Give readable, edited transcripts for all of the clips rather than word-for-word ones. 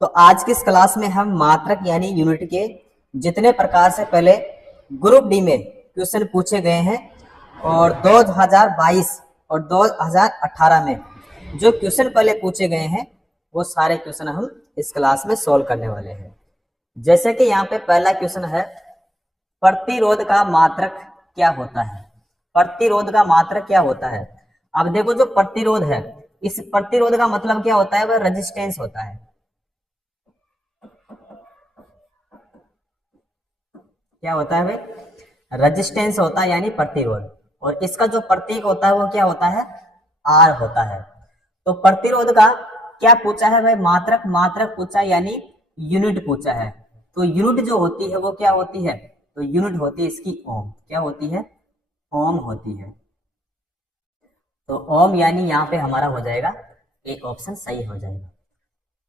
तो आज की इस क्लास में हम मात्रक यानी यूनिट के जितने प्रकार से पहले ग्रुप डी में क्वेश्चन पूछे गए हैं और 2022 और 2018 में जो क्वेश्चन पहले पूछे गए हैं वो सारे क्वेश्चन हम इस क्लास में सॉल्व करने वाले हैं। जैसे कि यहाँ पे पहला क्वेश्चन है, प्रतिरोध का मात्रक क्या होता है। प्रतिरोध का मात्रक क्या होता है। अब देखो, जो प्रतिरोध है, इस प्रतिरोध का मतलब क्या होता है, वह रेजिस्टेंस होता है। क्या होता है भाई, रेजिस्टेंस होता है यानी प्रतिरोध। और इसका जो प्रतीक होता है वो क्या होता है, आर होता है। तो प्रतिरोध का क्या पूछा है भाई, मात्रक। मात्रक पूछा यानी यूनिट पूछा है। तो यूनिट जो होती है वो क्या होती है, तो यूनिट होती है इसकी ओम। क्या होती है, ओम होती है। तो ओम यानी यहाँ पे हमारा हो जाएगा ए ऑप्शन सही हो जाएगा।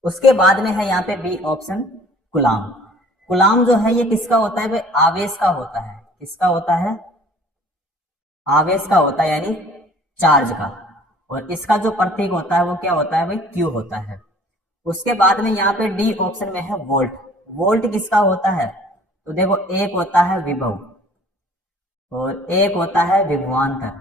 उसके बाद में है यहाँ पे बी ऑप्शन, कुलाम। कुलाम जो है ये किसका होता है भाई, आवेश का होता है। किसका होता है, आवेश का होता है यानी चार्ज का। और इसका जो प्रतीक होता है वो क्या होता है भाई, क्यू होता है। उसके बाद में यहाँ पे डी ऑप्शन में है वोल्ट। वोल्ट किसका होता है, तो देखो एक होता है विभव और एक होता है विभवांतर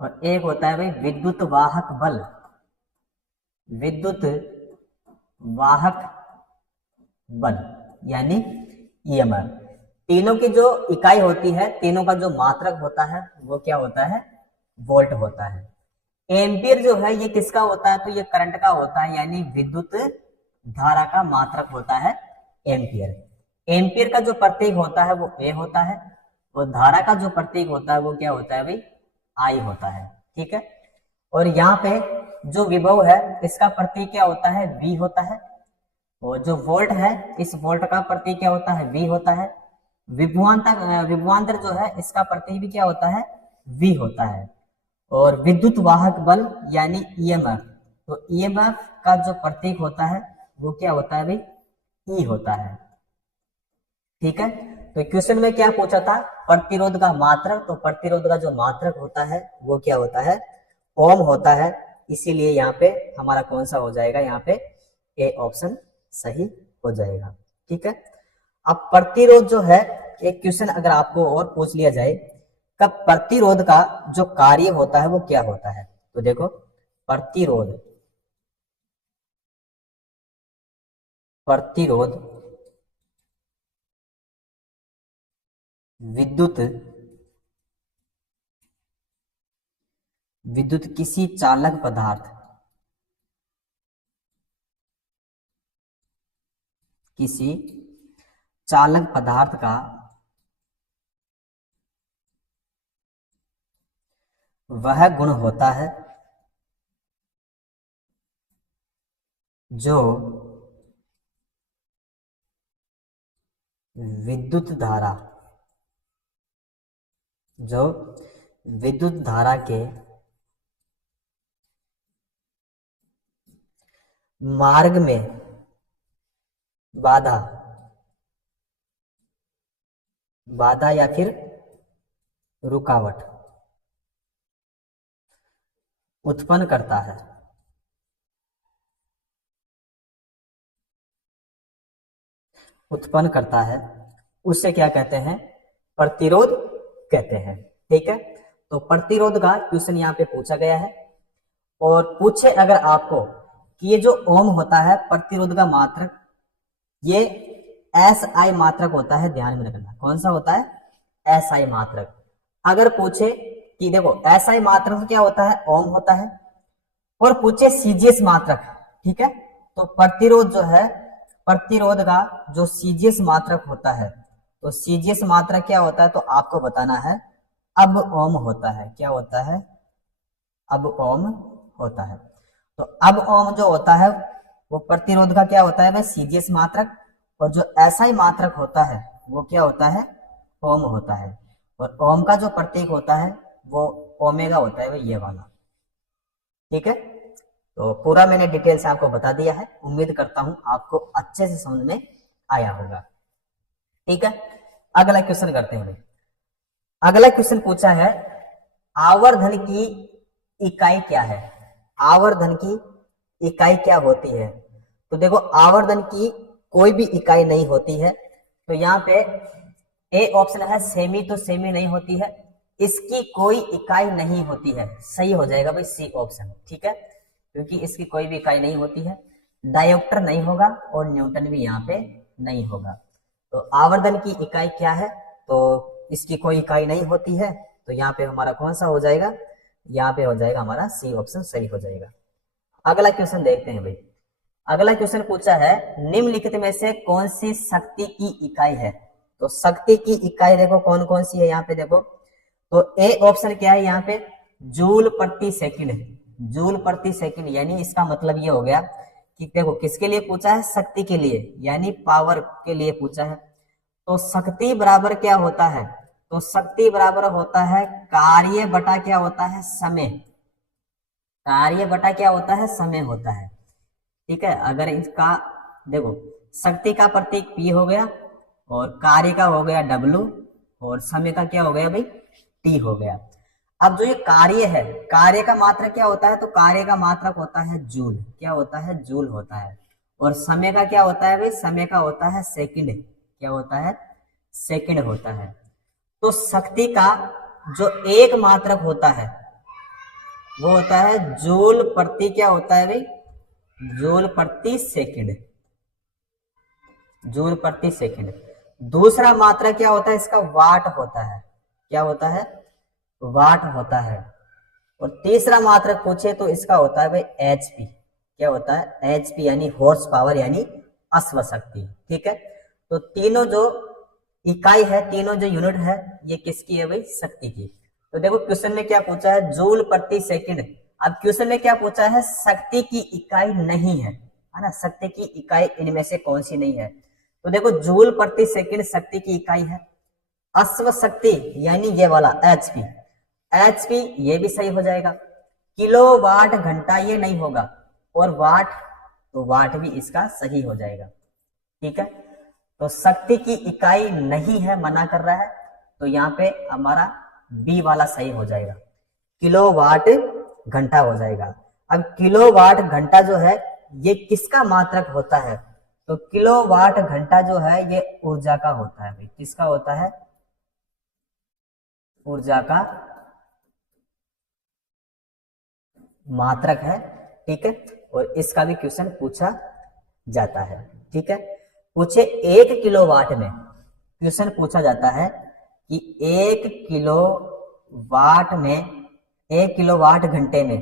और एक होता है भाई विद्युत वाहक बल। विद्युत वाहक बल यानी ईएमएफ। तीनों की जो इकाई होती है, तीनों का जो मात्रक होता है वो क्या होता है, वोल्ट होता है। एम्पियर जो है ये किसका होता है, तो ये करंट का होता है यानी विद्युत धारा का मात्रक होता है एम्पियर। एम्पियर का जो प्रतीक होता है वो ए होता है और धारा का जो प्रतीक होता है वो क्या होता है भाई, आई होता है। ठीक है। और यहाँ पे जो विभव है इसका प्रतीक क्या होता है, वी होता है। और जो वोल्ट है, इस वोल्ट का प्रतीक क्या होता है, वी होता है। विभवांतर जो है इसका प्रतीक भी क्या होता है, वी होता है। और विद्युत वाहक बल यानी ईएमएफ, तो ईएमएफ का जो प्रतीक होता है वो क्या होता है भाई, ई होता है। ठीक है। तो क्वेश्चन में क्या पूछा था, प्रतिरोध का मात्रक। तो प्रतिरोध का जो मात्रक होता है वो क्या होता है, ओम होता है। इसीलिए यहाँ पे हमारा कौन सा हो जाएगा, यहाँ पे ए ऑप्शन सही हो जाएगा। ठीक है। अब प्रतिरोध जो है, एक क्वेश्चन अगर आपको और पूछ लिया जाए, कब प्रतिरोध का जो कार्य होता है वो क्या होता है, तो देखो प्रतिरोध, प्रतिरोध विद्युत विद्युत किसी चालक पदार्थ, किसी चालक पदार्थ का वह गुण होता है जो विद्युत धारा, जो विद्युत धारा के मार्ग में बाधा, बाधा या फिर रुकावट उत्पन्न करता है। उत्पन्न करता है, उससे क्या कहते हैं, प्रतिरोध कहते हैं। ठीक है। तो प्रतिरोध का क्वेश्चन यहाँ पे पूछा गया है। और पूछे अगर आपको कि ये जो ओम होता है प्रतिरोध का मात्रक, ये एस आई मात्रक होता है, ध्यान में रखना कौन सा होता है, एस आई मात्रक। अगर पूछे कि देखो एस आई मात्रक क्या होता है, ओम होता है। और पूछे सीजीएस मात्रक, ठीक है, तो प्रतिरोध जो है, प्रतिरोध का जो सीजीएस मात्रक होता है, तो सीजीएस मात्रक क्या होता है, तो आपको बताना है अब ओम होता है। क्या होता है, अब ओम होता है। तो अब ओम जो होता है वो प्रतिरोध का क्या होता है भाई, सीजीएस मात्रक। और जो एसआई मात्रक होता है वो क्या होता है, ओम होता है। और ओम का जो प्रतीक होता है वो ओमेगा होता है भाई, ये वाला। ठीक है। तो पूरा मैंने डिटेल से आपको बता दिया है, उम्मीद करता हूं आपको अच्छे से समझ में आया होगा। ठीक है। अगला क्वेश्चन करते हैं। अगला क्वेश्चन पूछा है, आवर्धन की इकाई क्या है। आवर्धन की इकाई क्या होती है? तो देखो आवर्धन की कोई भी इकाई नहीं होती है, तो यहाँ पे ए ऑप्शन है सेमी, तो सेमी नहीं होती है, इसकी कोई इकाई नहीं होती है, सही हो जाएगा भाई सी ऑप्शन, ठीक है, क्योंकि इसकी कोई भी इकाई नहीं होती है। डायोप्टर नहीं होगा और न्यूटन भी यहाँ पे नहीं होगा। तो आवर्धन की इकाई क्या है? तो इसकी कोई इकाई नहीं होती है, तो यहाँ पे हमारा कौन सा हो जाएगा? यहाँ पे हो जाएगा हमारा सी ऑप्शन सही हो जाएगा। अगला क्वेश्चन देखते हैं भाई। अगला क्वेश्चन पूछा है निम्नलिखित में से कौन सी शक्ति की इकाई है? तो शक्ति की इकाई देखो कौन कौन सी है यहाँ पे देखो। तो ए ऑप्शन क्या है यहाँ पे? जूल प्रति सेकंड। जूल प्रति सेकंड यानी इसका मतलब ये हो गया कि देखो किसके लिए पूछा है? शक्ति के लिए, यानी पावर के लिए पूछा है। तो शक्ति बराबर क्या होता है? तो शक्ति बराबर होता है कार्य बटा क्या होता है? समय। कार्य बटा क्या होता है? समय होता है, ठीक है। अगर इसका देखो शक्ति का प्रतीक P हो गया और कार्य का हो गया W और समय का क्या हो गया भाई? T हो गया। अब जो ये कार्य है, कार्य का मात्रक क्या होता है? तो कार्य का मात्रक होता है जूल। क्या होता है? जूल होता है। और समय का क्या होता है भाई? समय का होता है सेकंड। क्या होता है? सेकंड होता है। तो शक्ति का जो एक मात्रक होता है वो होता है जूल प्रति क्या होता है भाई? जूल प्रति सेकंड। जूल प्रति सेकंड। दूसरा मात्रक क्या होता है इसका? वाट होता है। क्या होता है? वाट होता है। और तीसरा मात्रक पूछे तो इसका होता है भाई एचपी। क्या होता है? एचपी यानी हॉर्स पावर यानी अश्व शक्ति, ठीक है। तो तीनों जो इकाई है, तीनों जो यूनिट है, ये किसकी है भाई? शक्ति की। तो देखो क्वेश्चन में क्या पूछा है? जूल प्रति सेकंड। अब क्वेश्चन में क्या पूछा है? शक्ति की इकाई नहीं है ना, शक्ति की इकाई इनमें से कौन सी नहीं है? तो देखो जूल प्रति सेकंड शक्ति की इकाई है। अश्व शक्ति यानी ये वाला एचपी, एचपी ये भी सही हो जाएगा। किलोवाट घंटा ये नहीं होगा, और वाट, तो वाट भी इसका सही हो जाएगा, ठीक है। तो शक्ति की इकाई नहीं है, मना कर रहा है, तो यहाँ पे हमारा बी वाला सही हो जाएगा, किलोवाट घंटा हो जाएगा। अब किलोवाट घंटा जो है ये किसका मात्रक होता है? तो किलोवाट घंटा जो है ये ऊर्जा का होता है भाई। किसका होता है? ऊर्जा का मात्रक है, ठीक है। और इसका भी क्वेश्चन पूछा जाता है, ठीक है। पूछे 1 किलोवाट में, क्वेश्चन पूछा जाता है कि 1 किलोवाट में, 1 किलोवाट घंटे में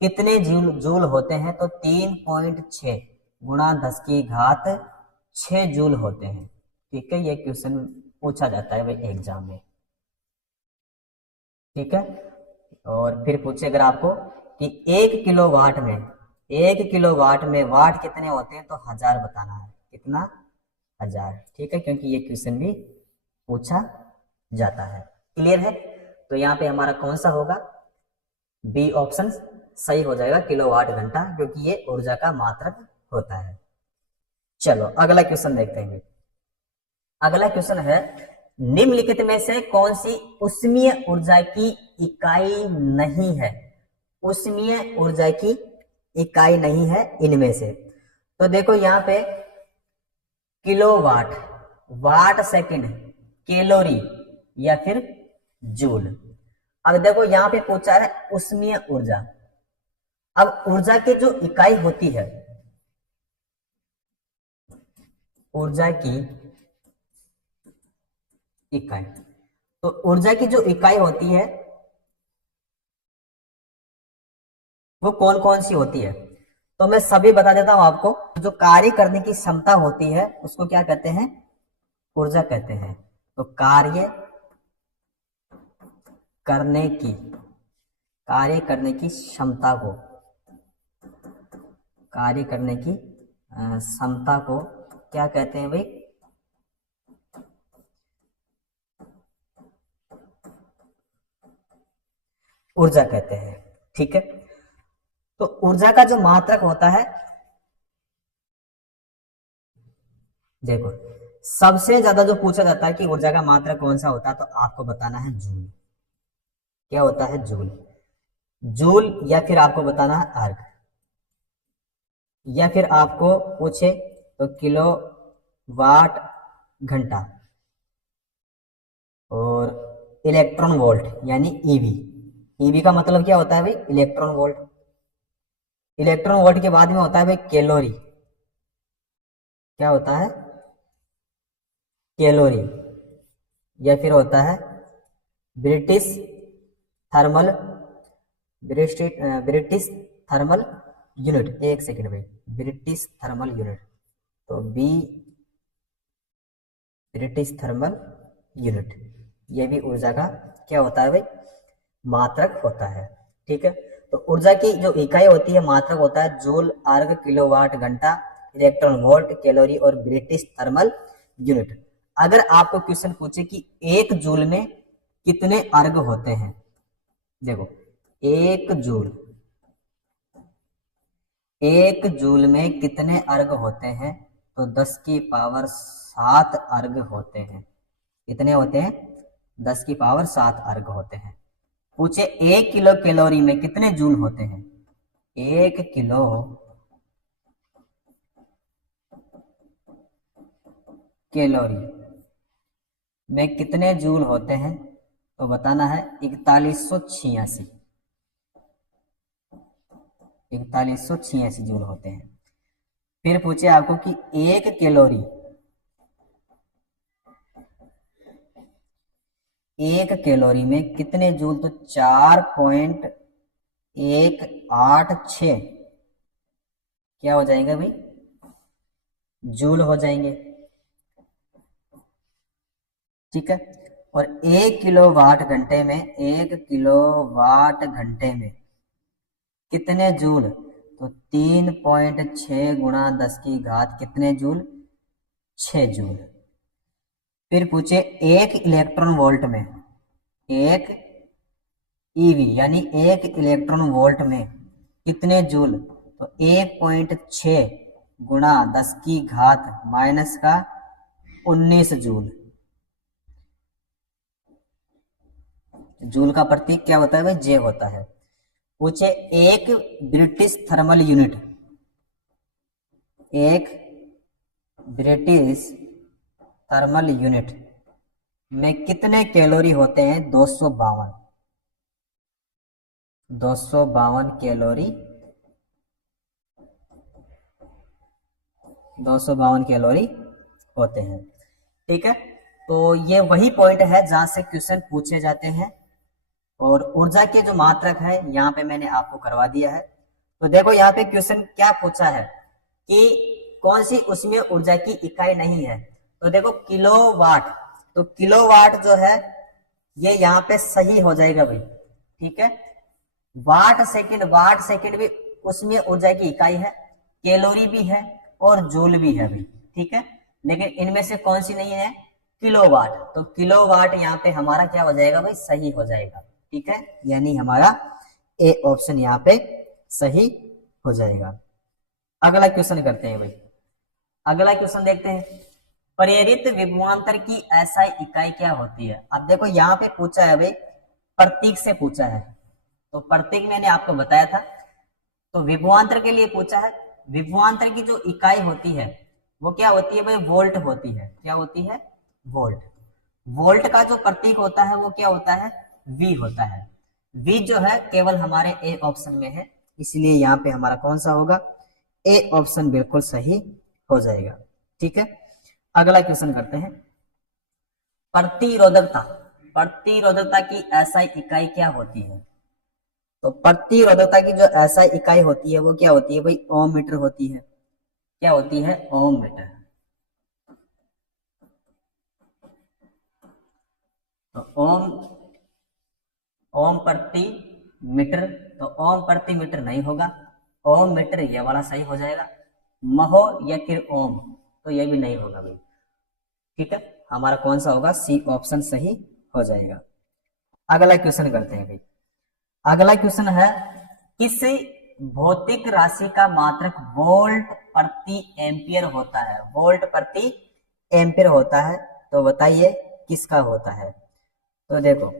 कितने जूल जूल होते हैं? तो 3.6 गुणा 10 की घात 6 जूल होते हैं, ठीक है। ये क्वेश्चन पूछा जाता है भाई एग्जाम में, ठीक है। और फिर पूछे अगर आपको कि 1 किलोवाट में, 1 किलोवाट में वाट कितने होते हैं? तो 1000 बताना है। कितना? 1000, ठीक है, क्योंकि ये क्वेश्चन भी पूछा जाता है। क्लियर है? तो यहाँ पे हमारा कौन सा होगा? बी ऑप्शन सही हो जाएगा, किलोवाट घंटा, क्योंकि ये ऊर्जा का मात्रक होता है। चलो अगला क्वेश्चन देखते हैं। अगला क्वेश्चन है निम्नलिखित में से कौन सी उष्मीय ऊर्जा की इकाई नहीं है? उष्मीय ऊर्जा की इकाई नहीं है इनमें से। तो देखो यहाँ पे किलोवाट, वाट सेकंड, कैलोरी या फिर जूल। अब देखो यहाँ पे पूछा है उष्मीय ऊर्जा। अब ऊर्जा की जो इकाई होती है, ऊर्जा की इकाई, तो ऊर्जा की जो इकाई होती है वो कौन कौन सी होती है? तो मैं सभी बता देता हूं आपको। जो कार्य करने की क्षमता होती है उसको क्या कहते हैं? ऊर्जा कहते हैं। तो कार्य करने की क्षमता को, कार्य करने की क्षमता को क्या कहते हैं भाई? ऊर्जा कहते हैं, ठीक है। तो ऊर्जा का जो मात्रक होता है, देखो सबसे ज्यादा जो पूछा जाता है कि ऊर्जा का मात्रक कौन सा होता है, तो आपको बताना है जूल। क्या होता है? जूल। जूल या फिर आपको बताना है अर्ग, या फिर आपको पूछे तो किलो वाट घंटा, और इलेक्ट्रॉन वोल्ट यानी ईवी। ईवी का मतलब क्या होता है भाई? Electron volt. इलेक्ट्रॉन वोल्ट के बाद में होता है भाई कैलोरी। क्या होता है? कैलोरी। या फिर होता है British thermal, British thermal unit. एक सेकेंड भाई, ब्रिटिश थर्मल यूनिट, तो बी ब्रिटिश थर्मल यूनिट, ये भी ऊर्जा का क्या होता है भाई? मात्रक होता है। ठीक है, तो ऊर्जा की जो इकाई होती है, मात्रक होता है जूल, अर्ग, किलोवाट घंटा, इलेक्ट्रॉन वोल्ट, कैलोरी और ब्रिटिश थर्मल यूनिट। अगर आपको क्वेश्चन पूछे कि एक जूल में कितने अर्ग होते हैं, देखो एक जूल में कितने अर्ग होते हैं, तो 10 की पावर 7 अर्ग होते हैं। कितने होते हैं? 10 की पावर 7 अर्ग होते हैं। पूछे 1 किलो कैलोरी में कितने जूल होते हैं? 1 किलो कैलोरी में कितने जूल होते हैं, तो बताना है 4186 जूल होते हैं। फिर पूछे आपको कि एक कैलोरी में कितने जूल, तो 4.186 क्या हो जाएगा भाई? जूल हो जाएंगे। ठीक है, और 1 किलोवाट घंटे में कितने जूल, तो 3.6 गुणा 10 की घात कितने जूल? 6 जूल। फिर पूछे एक इलेक्ट्रॉन वोल्ट में, एक ईवी यानी एक इलेक्ट्रॉन वोल्ट में कितने जूल, तो 1.6 गुणा 10 की घात माइनस का 19 जूल। जूल का प्रतीक क्या होता है भाई? जे होता है। पूछे एक ब्रिटिश थर्मल यूनिट, एक ब्रिटिश थर्मल यूनिट में कितने कैलोरी होते हैं? 252 कैलोरी, 252 कैलोरी होते हैं। ठीक है, तो ये वही पॉइंट है जहां से क्वेश्चन पूछे जाते हैं। और ऊर्जा के जो मात्रक है यहाँ पे मैंने आपको करवा दिया है। तो देखो यहाँ पे क्वेश्चन क्या पूछा है कि कौन सी उसमें ऊर्जा की इकाई नहीं है, तो देखो किलोवाट। तो किलोवाट जो है ये यहाँ पे सही हो जाएगा भाई। ठीक है, वाट सेकंड भी उसमें ऊर्जा की इकाई है, कैलोरी भी है और जूल भी है भाई। ठीक है, लेकिन इनमें से कौन सी नहीं है? किलोवाट। तो किलोवाट यहाँ पे हमारा क्या हो जाएगा भाई? सही हो जाएगा। ठीक है, यानी हमारा ए ऑप्शन यहाँ पे सही हो जाएगा। अगला क्वेश्चन करते हैं भाई। अगला क्वेश्चन देखते हैं, प्रेरित विभवांतर की एसआई इकाई क्या होती है? अब देखो यहाँ पे पूछा है भाई, प्रतीक से पूछा है, तो प्रतीक मैंने आपको बताया था। तो विभवांतर के लिए पूछा है, विभवांतर की जो इकाई होती है वो क्या होती है भाई? वोल्ट होती है। क्या होती है? वोल्ट। वोल्ट का जो प्रतीक होता है वो क्या होता है? वी होता है। वी जो है केवल हमारे ए ऑप्शन में है, इसलिए यहाँ पे हमारा कौन सा होगा? ए ऑप्शन बिल्कुल सही हो जाएगा। ठीक है, अगला क्वेश्चन करते हैं, प्रतिरोधकता। प्रतिरोधकता की एसआई इकाई क्या होती है? तो प्रतिरोधकता की जो एसआई इकाई होती है वो क्या होती है भाई? ओम मीटर होती है। क्या होती है? ओम मीटर। तो ओम प्रति मीटर, तो ओम प्रति मीटर नहीं होगा, ओम मीटर ये वाला सही हो जाएगा। महो या फिर ओम, तो ये भी नहीं होगा भाई। ठीक है, हमारा कौन सा होगा? सी ऑप्शन सही हो जाएगा। अगला क्वेश्चन करते हैं भाई। अगला क्वेश्चन है, किस भौतिक राशि का मात्रक वोल्ट प्रति एम्पियर होता है? वोल्ट प्रति एम्पियर होता है, तो बताइए किसका होता है? तो देखो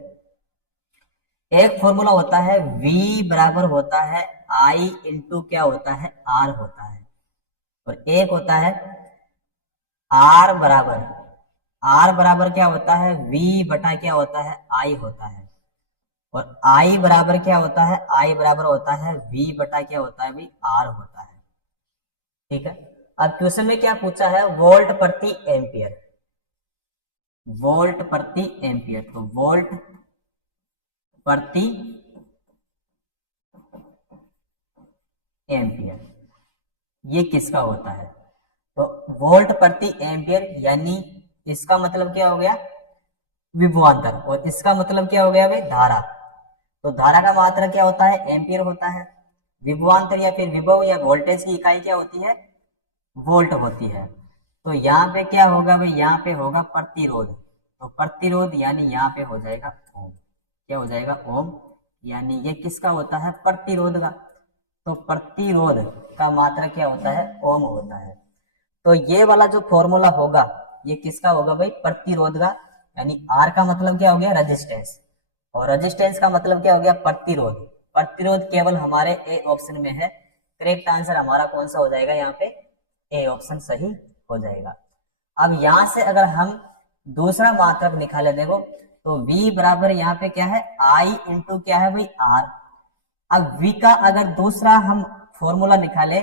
एक फॉर्मूला होता है V बराबर होता है I इंटू क्या होता है R होता है, और एक होता है R बराबर क्या होता है V बटा क्या होता है I होता है, और I बराबर क्या होता है, I बराबर होता है V बटा क्या होता है भाई R होता है। ठीक है, अब क्वेश्चन में क्या पूछा है, वोल्ट प्रति एम्पियर, वोल्ट प्रति एम्पियर, तो वोल्ट प्रति एम्पियर ये किसका होता है, तो वोल्ट प्रति एम्पियर यानी इसका मतलब क्या हो गया विभवांतर, और इसका मतलब क्या हो गया भाई धारा, तो धारा का मात्रा क्या होता है एम्पियर होता है, विभवांतर या फिर विभव या वोल्टेज की इकाई क्या होती है वोल्ट होती है। तो यहाँ पे क्या होगा भाई, यहाँ पे होगा प्रतिरोध, तो प्रतिरोध यानी यहाँ पे हो जाएगा ओम, क्या हो जाएगा ओम, यानी ये किसका होता है प्रतिरोध का, तो प्रतिरोध का मात्रा क्या होता है ओम होता है। तो ये वाला जो फॉर्मूला होगा ये किसका होगा भाई प्रतिरोध का, यानी आर का मतलब क्या हो गया रेजिस्टेंस, और रेजिस्टेंस का मतलब क्या हो गया प्रतिरोध, प्रतिरोध केवल हमारे ए ऑप्शन में है, करेक्ट आंसर हमारा कौन सा हो जाएगा यहाँ पे ए ऑप्शन सही हो जाएगा। अब यहां से अगर हम दूसरा मात्रक निकाले देखो, तो V बराबर यहाँ पे क्या है I इंटू क्या है भाई R, अब V का अगर दूसरा हम फॉर्मूला निकाले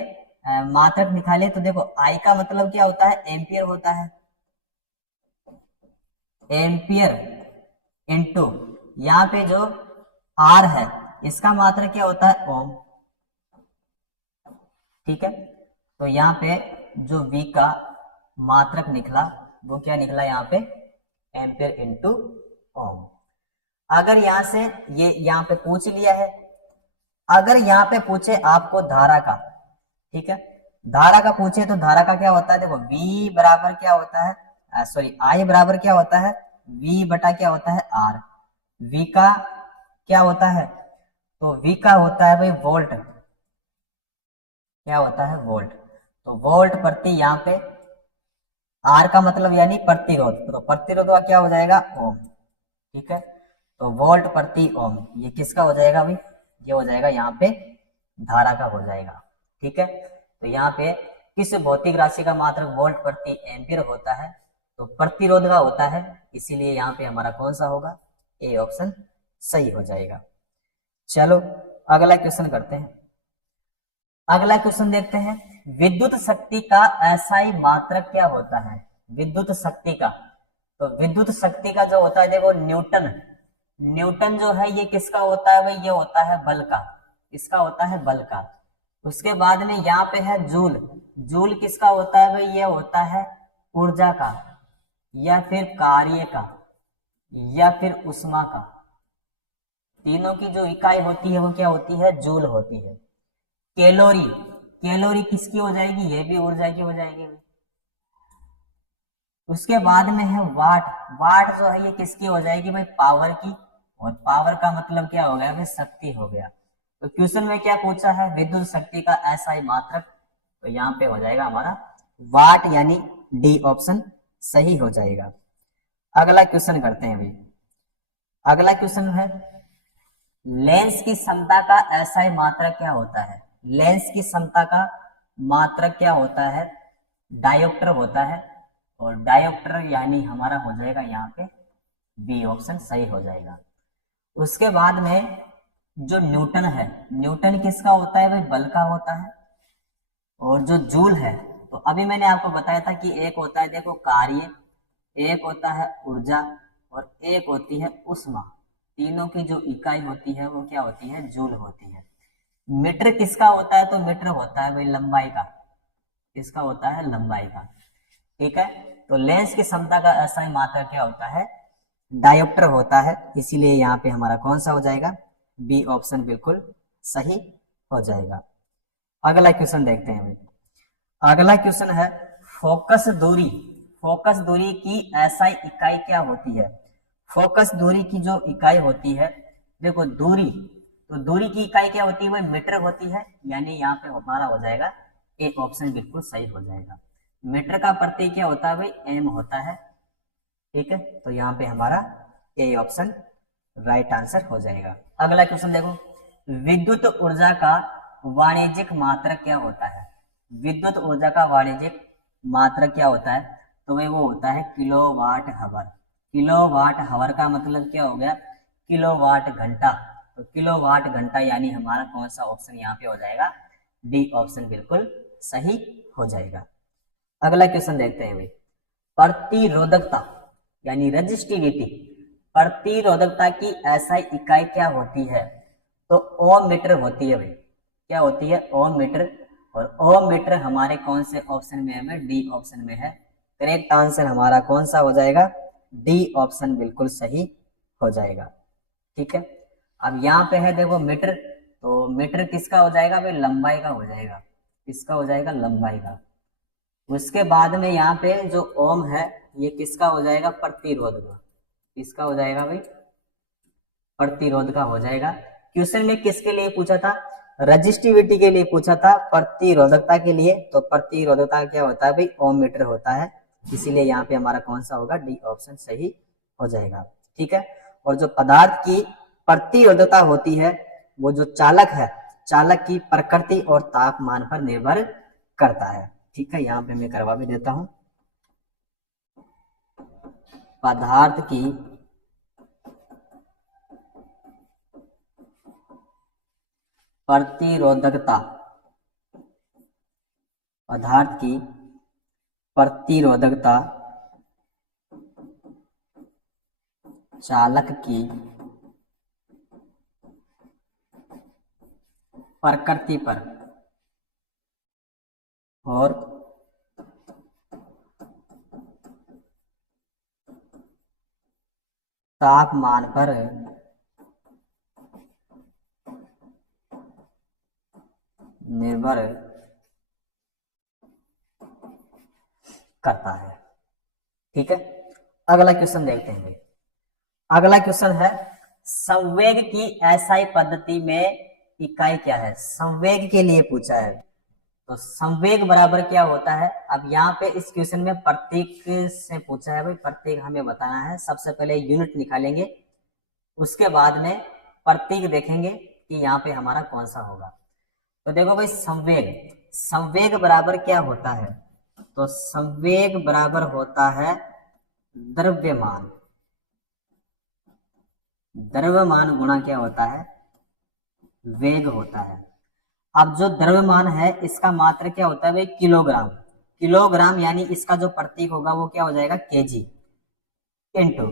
मात्रक निकाले तो देखो I का मतलब क्या होता है एम्पियर होता है, एम्पियर इंटू यहाँ पे जो R है इसका मात्रक क्या होता है ओम। ठीक है, तो यहाँ पे जो V का मात्रक निकला वो क्या निकला यहाँ पे एम्पियर इंटू ओम। अगर यहां से ये यहाँ पे पूछ लिया है, अगर यहाँ पे पूछे आपको धारा का, ठीक है धारा का पूछे तो धारा का क्या होता है देखो V बराबर क्या होता है सॉरी I बराबर क्या होता है V बटा क्या होता है R, V का क्या होता है, तो V का होता है भाई वोल्ट, क्या होता है वोल्ट, तो वोल्ट प्रति यहाँ पे R का मतलब यानी प्रतिरोध, तो प्रतिरोध का क्या हो जाएगा ओम। ठीक है, तो वोल्ट प्रति ओम ये किसका हो जाएगा भाई, ये हो जाएगा यहाँ पे धारा का हो जाएगा। ठीक है, तो यहाँ पे किस भौतिक राशि का मात्रक वोल्ट प्रति एम्पियर होता है, तो प्रतिरोध का होता है, इसीलिए यहाँ पे हमारा कौन सा होगा ए ऑप्शन सही हो जाएगा। चलो अगला क्वेश्चन करते हैं, अगला क्वेश्चन देखते हैं, विद्युत शक्ति का एसआई मात्रक क्या होता है, विद्युत शक्ति का, तो विद्युत शक्ति का जो होता है देखो न्यूटन, न्यूटन जो है ये किसका होता है भाई, ये होता है बल का, इसका होता है बल का। उसके बाद में यहाँ पे है जूल, जूल किसका होता है भाई, ये होता है ऊर्जा का या फिर कार्य का या फिर उष्मा का, तीनों की जो इकाई होती है वो क्या होती है जूल होती है। कैलोरी, कैलोरी किसकी हो जाएगी, ये भी ऊर्जा की हो जाएगी। उसके बाद में है वाट, वाट जो है ये किसकी हो जाएगी भाई पावर की, और पावर का मतलब क्या हो गया भाई शक्ति हो गया। तो क्वेश्चन में क्या पूछा है विद्युत शक्ति का एसआई मात्रक, तो यहाँ पे हो जाएगा हमारा वाट यानी डी ऑप्शन सही हो जाएगा। अगला क्वेश्चन करते हैं भाई, अगला क्वेश्चन है लेंस की क्षमता का एसआई मात्रक क्या होता है, लेंस की क्षमता का मात्रक क्या होता है डायोप्टर होता है, और डायोप्टर यानी हमारा हो जाएगा यहाँ पे बी ऑप्शन सही हो जाएगा। उसके बाद में जो न्यूटन है, न्यूटन किसका होता है भाई बल का होता है, और जो जूल है तो अभी मैंने आपको बताया था कि एक होता है देखो कार्य, एक होता है ऊर्जा और एक होती है उष्मा, तीनों की जो इकाई होती है वो क्या होती है जूल होती है। मीटर किसका होता है, तो मीटर होता है भाई लंबाई का, किसका होता है लंबाई का। ठीक है, तो लेंस की क्षमता का एसआई मात्रक क्या होता है डायोप्टर होता है, इसीलिए यहाँ पे हमारा कौन सा हो जाएगा बी ऑप्शन बिल्कुल सही हो जाएगा। अगला क्वेश्चन देखते हैं भाई, अगला क्वेश्चन है फोकस दूरी, फोकस दूरी की एसआई इकाई क्या होती है, फोकस दूरी की जो इकाई होती है देखो दूरी, तो दूरी की इकाई क्या होती है वो मीटर होती है, यानी यहाँ पे हमारा हो जाएगा ए ऑप्शन बिल्कुल सही हो जाएगा। मीटर का प्रतीक क्या होता है भाई एम होता है। ठीक है, तो यहाँ पे हमारा ए ऑप्शन राइट आंसर हो जाएगा। अगला क्वेश्चन देखो, विद्युत ऊर्जा का वाणिज्यिक मात्रक क्या होता है? विद्युत ऊर्जा का वाणिज्यिक मात्रक क्या होता है? तो वो होता है किलोवाट हावर। किलोवाट हावर का मतलब क्या हो गया? किलोवाट घंटा। तो किलोवाट घंटा यानी हमारा कौन सा ऑप्शन यहाँ पे हो जाएगा? डी ऑप्शन बिल्कुल सही हो जाएगा। अगला क्वेश्चन देखते हैं भाई, प्रतिरोधकता यानी रेजिस्टिविटी, प्रतिरोधकता की एसआई इकाई क्या होती है? तो ओम मीटर होती है भाई। क्या होती है? ओम मीटर। और ओम मीटर हमारे कौन से ऑप्शन में है? डी ऑप्शन में है। करेक्ट आंसर हमारा कौन सा हो जाएगा? डी ऑप्शन बिल्कुल सही हो जाएगा। ठीक है, अब यहाँ पे है देखो मीटर, तो मीटर किसका हो जाएगा भाई? लंबाई का हो जाएगा। किसका हो जाएगा? लंबाई का। उसके बाद में यहाँ पे जो ओम है ये किसका हो जाएगा? प्रतिरोध का। किसका हो जाएगा भाई? प्रतिरोध का हो जाएगा। क्वेश्चन में किसके लिए पूछा था? रजिस्टिविटी के लिए पूछा था, प्रतिरोधकता के लिए। तो प्रतिरोधकता क्या होता है भाई? ओम मीटर होता है। इसीलिए यहाँ पे हमारा कौन सा होगा? डी ऑप्शन सही हो जाएगा। ठीक है, और जो पदार्थ की प्रतिरोधकता होती है वो जो चालक है, चालक की प्रकृति और तापमान पर निर्भर करता है। ठीक है, यहाँ पे मैं करवा भी देता हूं। पदार्थ की प्रतिरोधकता, पदार्थ की प्रतिरोधकता चालक की प्रकृति पर और तापमान पर निर्भर करता है। ठीक है, अगला क्वेश्चन देखते हैं भाई। अगला क्वेश्चन है, संवेग की एसआई पद्धति में इकाई क्या है? संवेग के लिए पूछा है। तो संवेग बराबर क्या होता है? अब यहाँ पे इस क्वेश्चन में प्रतीक से पूछा है भाई, प्रतीक हमें बताना है। सबसे पहले यूनिट निकालेंगे, उसके बाद में प्रतीक देखेंगे कि यहाँ पे हमारा कौन सा होगा। तो देखो भाई, संवेग, संवेग बराबर क्या होता है? तो संवेग बराबर होता है द्रव्यमान। द्रव्यमान गुणा क्या होता है? वेग होता है। अब जो द्रव्यमान है इसका मात्रा क्या होता है भाई? किलोग्राम। किलोग्राम यानी इसका जो प्रतीक होगा वो क्या हो जाएगा? केजी। इनटू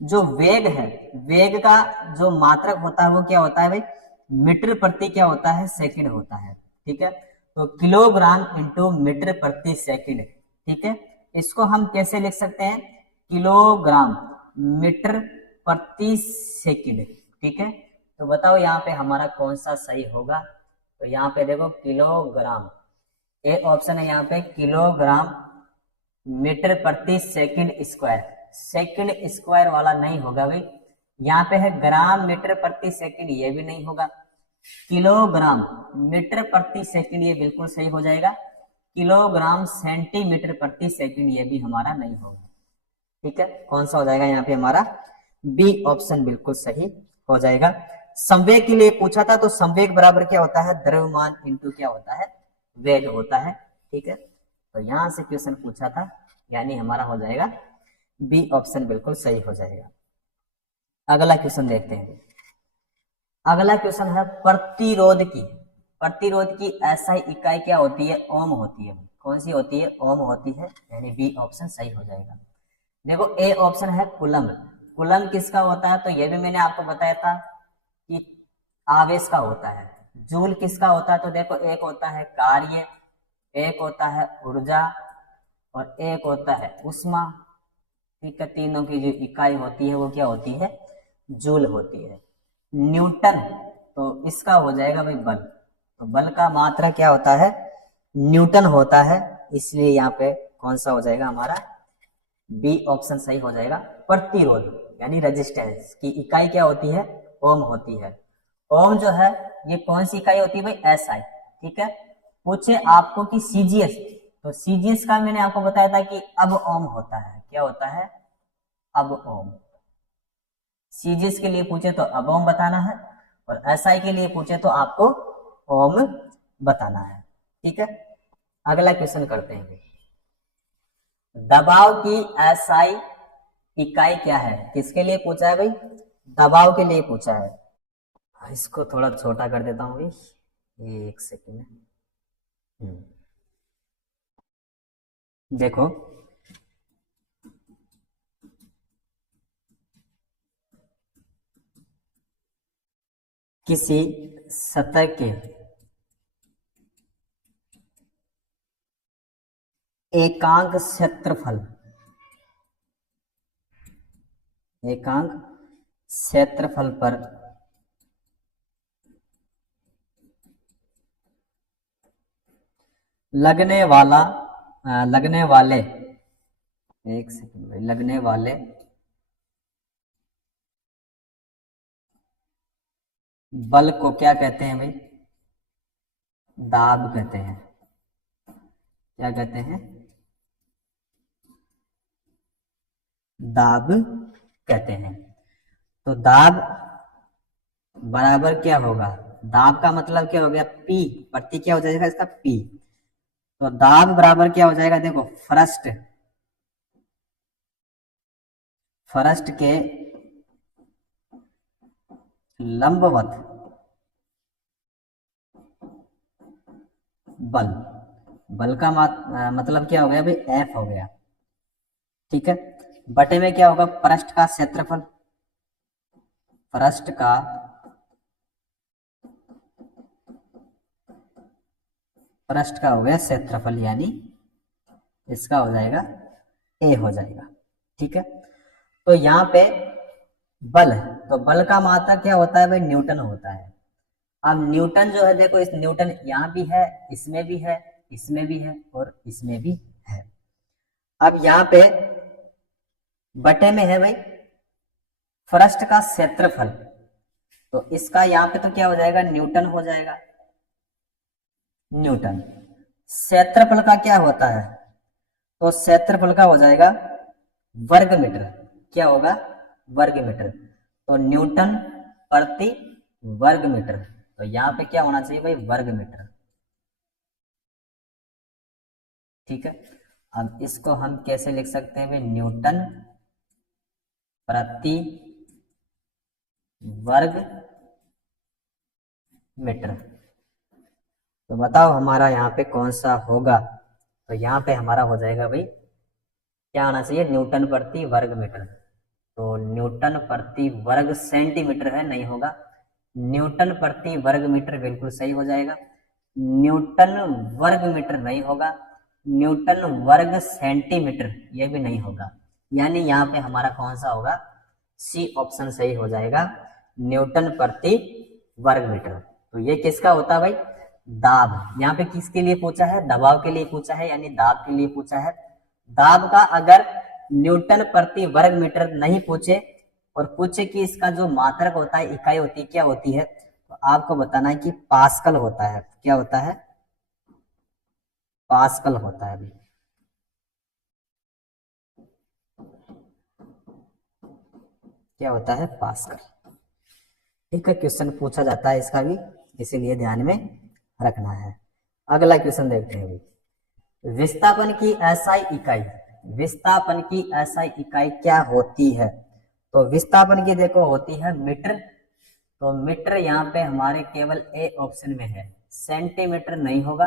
जो वेग है, वेग का जो मात्रक होता है वो क्या होता है भाई? मीटर प्रति क्या होता है? सेकंड होता है। ठीक है, तो किलोग्राम इंटू मीटर प्रति सेकंड। ठीक है, इसको हम कैसे लिख सकते हैं? किलोग्राम मीटर प्रति सेकंड। ठीक है, तो बताओ यहाँ पे हमारा कौन सा सही होगा? तो यहाँ पे देखो किलोग्राम, ए ऑप्शन है यहाँ पे किलोग्राम मीटर प्रति सेकंड स्क्वायर। सेकंड स्क्वायर वाला नहीं होगा भाई, यहाँ पे है ग्राम मीटर प्रति सेकंड, ये भी नहीं होगा। किलोग्राम मीटर प्रति सेकंड ये बिल्कुल सही हो जाएगा। किलोग्राम सेंटीमीटर प्रति सेकंड ये भी हमारा नहीं होगा। ठीक है, कौन सा हो जाएगा यहाँ पे हमारा? बी ऑप्शन बिल्कुल सही हो जाएगा। संवेग के लिए पूछा था, तो संवेग बराबर क्या होता है? द्रव्यमान इंटू क्या होता है? वेग होता है। ठीक है, तो यहां से क्वेश्चन पूछा था, यानी हमारा हो जाएगा बी ऑप्शन बिल्कुल सही हो जाएगा। अगला क्वेश्चन देखते हैं। अगला क्वेश्चन है प्रतिरोध की, प्रतिरोध की एसआई इकाई क्या होती है? ओम होती है। कौन सी होती है? ओम होती है, यानी बी ऑप्शन सही हो जाएगा। देखो ए ऑप्शन है कूलम। कूलम किसका होता है? तो ये भी मैंने आपको बताया था कि आवेश का होता है। जूल किसका होता है? तो देखो एक होता है कार्य, एक होता है ऊर्जा, और एक होता है उष्मा। ठीक है, तीनों की जो इकाई होती है वो क्या होती है? जूल होती है। न्यूटन, तो इसका हो जाएगा भाई बल। तो बल का मात्रा क्या होता है? न्यूटन होता है, इसलिए यहाँ पे कौन सा हो जाएगा हमारा? बी ऑप्शन सही हो जाएगा। प्रतिरोध यानी रेजिस्टेंस की इकाई क्या होती है? ओम होती है। ओम जो है ये कौन सी इकाई होती है भाई? एसआई। ठीक है, पूछे आपको कि सीजीएस, तो सीजीएस का मैंने आपको बताया था कि अब ओम होता है। क्या होता है? अब ओम। सीजीएस के लिए पूछे तो अब ओम बताना है, और एसआई के लिए पूछे तो आपको ओम बताना है। ठीक है, अगला क्वेश्चन करते हैं। दबाव की एसआई इकाई क्या है? किसके लिए पूछा है भाई? दबाव के लिए पूछा है। इसको थोड़ा छोटा कर देता हूँ भाई, एक सेकेंड। देखो, किसी सतह के एकांक क्षेत्रफल, एकांक क्षेत्रफल पर लगने वाले, एक सेकंड भाई, लगने वाले बल को क्या कहते हैं भाई? दाब कहते हैं। क्या कहते हैं? दाब कहते हैं। तो दाब बराबर क्या होगा? दाब का मतलब क्या हो गया? पी, प्रति क्या हो जाएगा इसका? पी। तो दाब बराबर क्या हो जाएगा? देखो, फरस्ट, फरस्ट के लंबवत बल, बल का मतलब क्या हो गया भाई? एफ हो गया। ठीक है, बटे में क्या होगा? पृष्ठ का क्षेत्रफल, पृष्ठ का पृष्ठ का हो गया क्षेत्रफल, यानी इसका हो जाएगा ए हो जाएगा। ठीक है, तो यहाँ पे बल, तो बल का मात्रक क्या होता है भाई? न्यूटन होता है। अब न्यूटन जो है, देखो, इस न्यूटन यहाँ भी है, इसमें भी है, इसमें भी है, और इसमें भी है। अब यहाँ पे बटे में है भाई पृष्ठ का क्षेत्रफल, तो इसका यहाँ पे तो क्या हो जाएगा? न्यूटन हो जाएगा, न्यूटन। क्षेत्रफल का क्या होता है? तो क्षेत्रफल का हो जाएगा वर्ग मीटर। क्या होगा? वर्ग मीटर। तो न्यूटन प्रति वर्ग मीटर, तो यहाँ पे क्या होना चाहिए भाई? वर्ग मीटर। ठीक है, अब इसको हम कैसे लिख सकते हैं भाई? न्यूटन प्रति वर्ग मीटर। तो बताओ हमारा यहाँ पे कौन सा होगा? तो यहाँ पे हमारा हो जाएगा भाई, क्या आना चाहिए? न्यूटन प्रति वर्ग मीटर। तो न्यूटन प्रति वर्ग सेंटीमीटर है, नहीं होगा। न्यूटन प्रति वर्ग मीटर बिल्कुल सही हो जाएगा। न्यूटन वर्ग मीटर नहीं होगा। न्यूटन वर्ग सेंटीमीटर ये भी नहीं होगा। यानी यहाँ पे हमारा कौन सा होगा? सी ऑप्शन सही हो जाएगा, न्यूटन प्रति वर्ग मीटर। तो ये किसका होता है भाई? दाब। यहाँ पे किसके लिए पूछा है? दबाव के लिए पूछा है, यानी दाब के लिए पूछा है। दाब का अगर न्यूटन प्रति वर्ग मीटर नहीं पूछे और पूछे कि इसका जो मात्रक होता है, इकाई होती है, क्या होती है, तो आपको बताना है कि पास्कल होता है। क्या होता है? पास्कल होता है। क्या होता है? पास्कल। ठीक है, क्वेश्चन पूछा जाता है इसका भी, इसीलिए ध्यान में रखना है। अगला क्वेश्चन देखते हैं अभी। विस्थापन की एसआई इकाई, विस्थापन की एसआई इकाई क्या होती है? तो विस्थापन की देखो होती है मीटर। तो मीटर यहाँ पे हमारे केवल ए ऑप्शन में है। सेंटीमीटर नहीं होगा,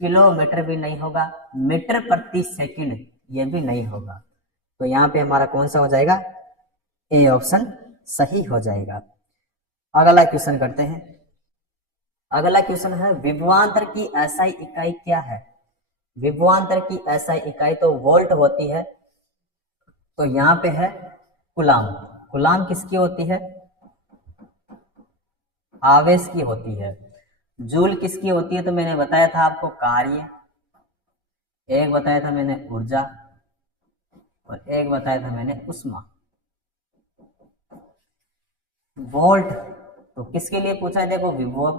किलोमीटर भी नहीं होगा, मीटर प्रति सेकंड ये भी नहीं होगा। तो यहाँ पे हमारा कौन सा हो जाएगा? ए ऑप्शन सही हो जाएगा। अगला क्वेश्चन करते हैं। अगला क्वेश्चन है, विभवांतर की एसआई इकाई क्या है? विभवांतर की एसआई इकाई तो वोल्ट होती है। तो यहाँ पे है कूलाम। कूलाम किसकी होती है? आवेश की होती है। जूल किसकी होती है? तो मैंने बताया था आपको, कार्य। एक बताया था मैंने ऊर्जा, और एक बताया था मैंने उष्मा। वोल्ट तो किसके लिए पूछा है? देखो, विभव,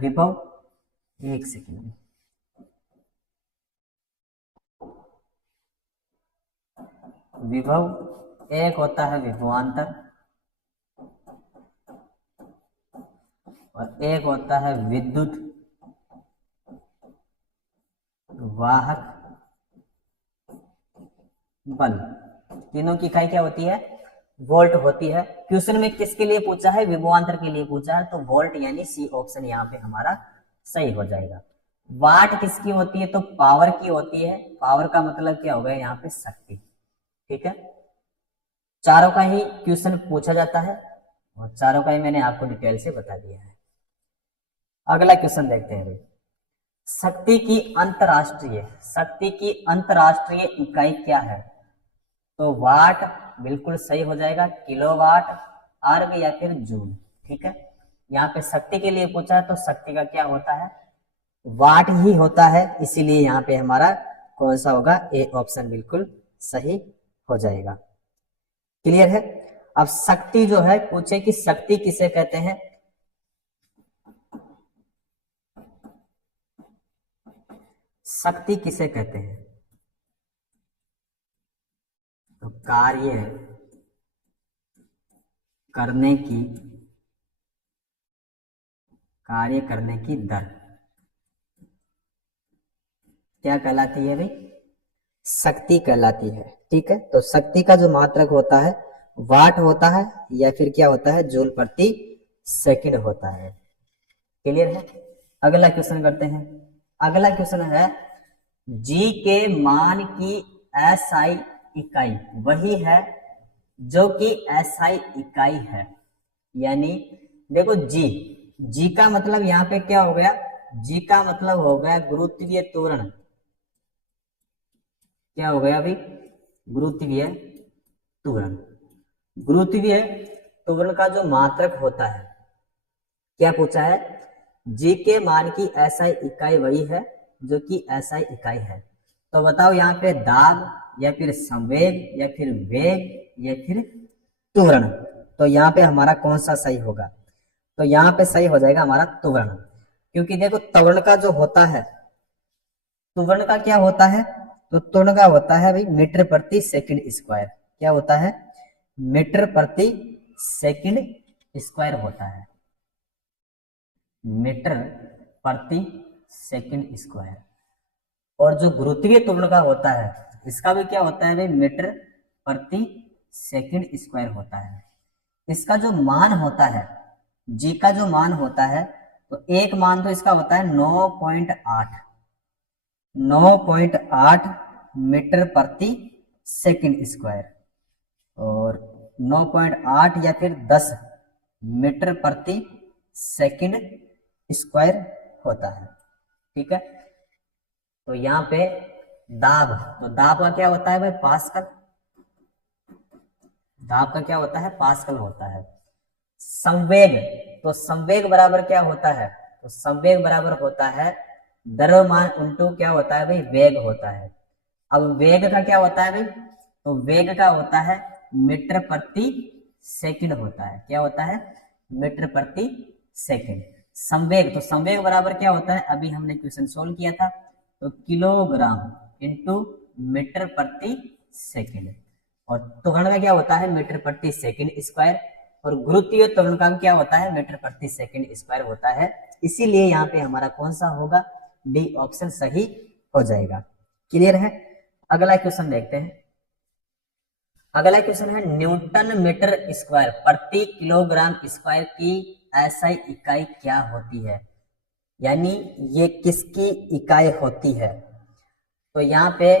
विभव, एक सेकेंड, विभव एक होता है विभवांतर, और एक होता है विद्युत वाहक बल। तीनों की इकाई क्या होती है? वोल्ट होती है। क्वेश्चन में किसके लिए पूछा है? विभवांतर के लिए पूछा है, तो वोल्ट यानी सी ऑप्शन यहाँ पे हमारा सही हो जाएगा। वाट किसकी होती है? तो पावर की होती है। पावर का मतलब क्या होगा यहाँ पे? शक्ति। ठीक है, चारों का ही क्वेश्चन पूछा जाता है और चारों का ही मैंने आपको डिटेल से बता दिया है। अगला क्वेश्चन देखते हैं भाई। शक्ति की अंतरराष्ट्रीय इकाई क्या है? तो वाट बिल्कुल सही हो जाएगा, किलोवाट, अर्ग या फिर जूल। ठीक है, यहाँ पे शक्ति के लिए पूछा है तो शक्ति का क्या होता है? वाट ही होता है, इसीलिए यहाँ पे हमारा कौन सा होगा? ए ऑप्शन बिल्कुल सही हो जाएगा। क्लियर है? अब शक्ति जो है पूछे कि शक्ति किसे कहते हैं? शक्ति किसे कहते हैं? तो कार्य करने की दर क्या कहलाती है भाई? शक्ति कहलाती है। ठीक है, तो शक्ति का जो मात्रक होता है वाट होता है या फिर क्या होता है? जूल प्रति सेकंड होता है। क्लियर है? अगला क्वेश्चन करते हैं। अगला क्वेश्चन है जी के मान की एसआई इकाई वही है जो कि एसआई इकाई है। यानी देखो जी का मतलब यहाँ पे क्या हो गया? जी का मतलब हो गया गुरुत्वीय त्वरण। क्या हो गया अभी? गुरुत्वीय त्वरण। गुरुत्वीय त्वरण का जो मात्रक होता है, क्या पूछा है? जी के मान की एसआई इकाई वही है जो कि एसआई इकाई है। तो बताओ यहाँ पे दाब या फिर संवेग या फिर वेग या फिर त्वरण, तो यहाँ पे हमारा कौन सा सही होगा? तो यहाँ पे सही हो जाएगा हमारा त्वरण, क्योंकि देखो त्वरण का जो होता है, त्वरण का क्या होता है? तो त्वरण का होता है भाई मीटर प्रति सेकंड स्क्वायर। क्या होता है? मीटर प्रति सेकंड स्क्वायर होता है, मीटर प्रति सेकंड स्क्वायर। और जो गुरुत्वीय त्वरण का होता है इसका भी क्या होता है भाई? मीटर प्रति सेकंड स्क्वायर होता है। इसका जो मान होता है, जी का जो मान होता है, तो एक मान तो इसका होता है 9.8 मीटर प्रति सेकंड स्क्वायर, और 9.8 या फिर 10 मीटर प्रति सेकंड स्क्वायर होता है। ठीक है, तो यहाँ पे दाब, तो दाब का क्या होता है भाई? पास्कल। दाब का क्या होता है? पास्कल होता है। संवेग, तो संवेग बराबर क्या होता है? तो संवेग बराबर होता है द्रव्यमान उल्टू क्या होता है भाई? वेग होता है। अब वेग का क्या होता है भाई? तो वेग का होता है मीटर प्रति सेकंड होता है। क्या होता है? मीटर प्रति सेकंड। संवेग, तो संवेग बराबर क्या होता है? अभी हमने क्वेश्चन सोल्व किया था, तो किलोग्राम इंटू मीटर प्रति सेकंड। और त्वरण का क्या होता है? मीटर प्रति सेकंड स्क्वायर। और गुरुत्वीय त्वरण का क्या होता है? मीटर प्रति सेकंड स्क्वायर होता है। इसीलिए यहाँ पे हमारा कौन सा होगा? डी ऑप्शन सही हो जाएगा। क्लियर है? अगला क्वेश्चन देखते हैं। अगला क्वेश्चन है न्यूटन मीटर स्क्वायर प्रति किलोग्राम स्क्वायर की एसआई इकाई क्या होती है? यानी ये किसकी इकाई होती है? तो यहाँ पे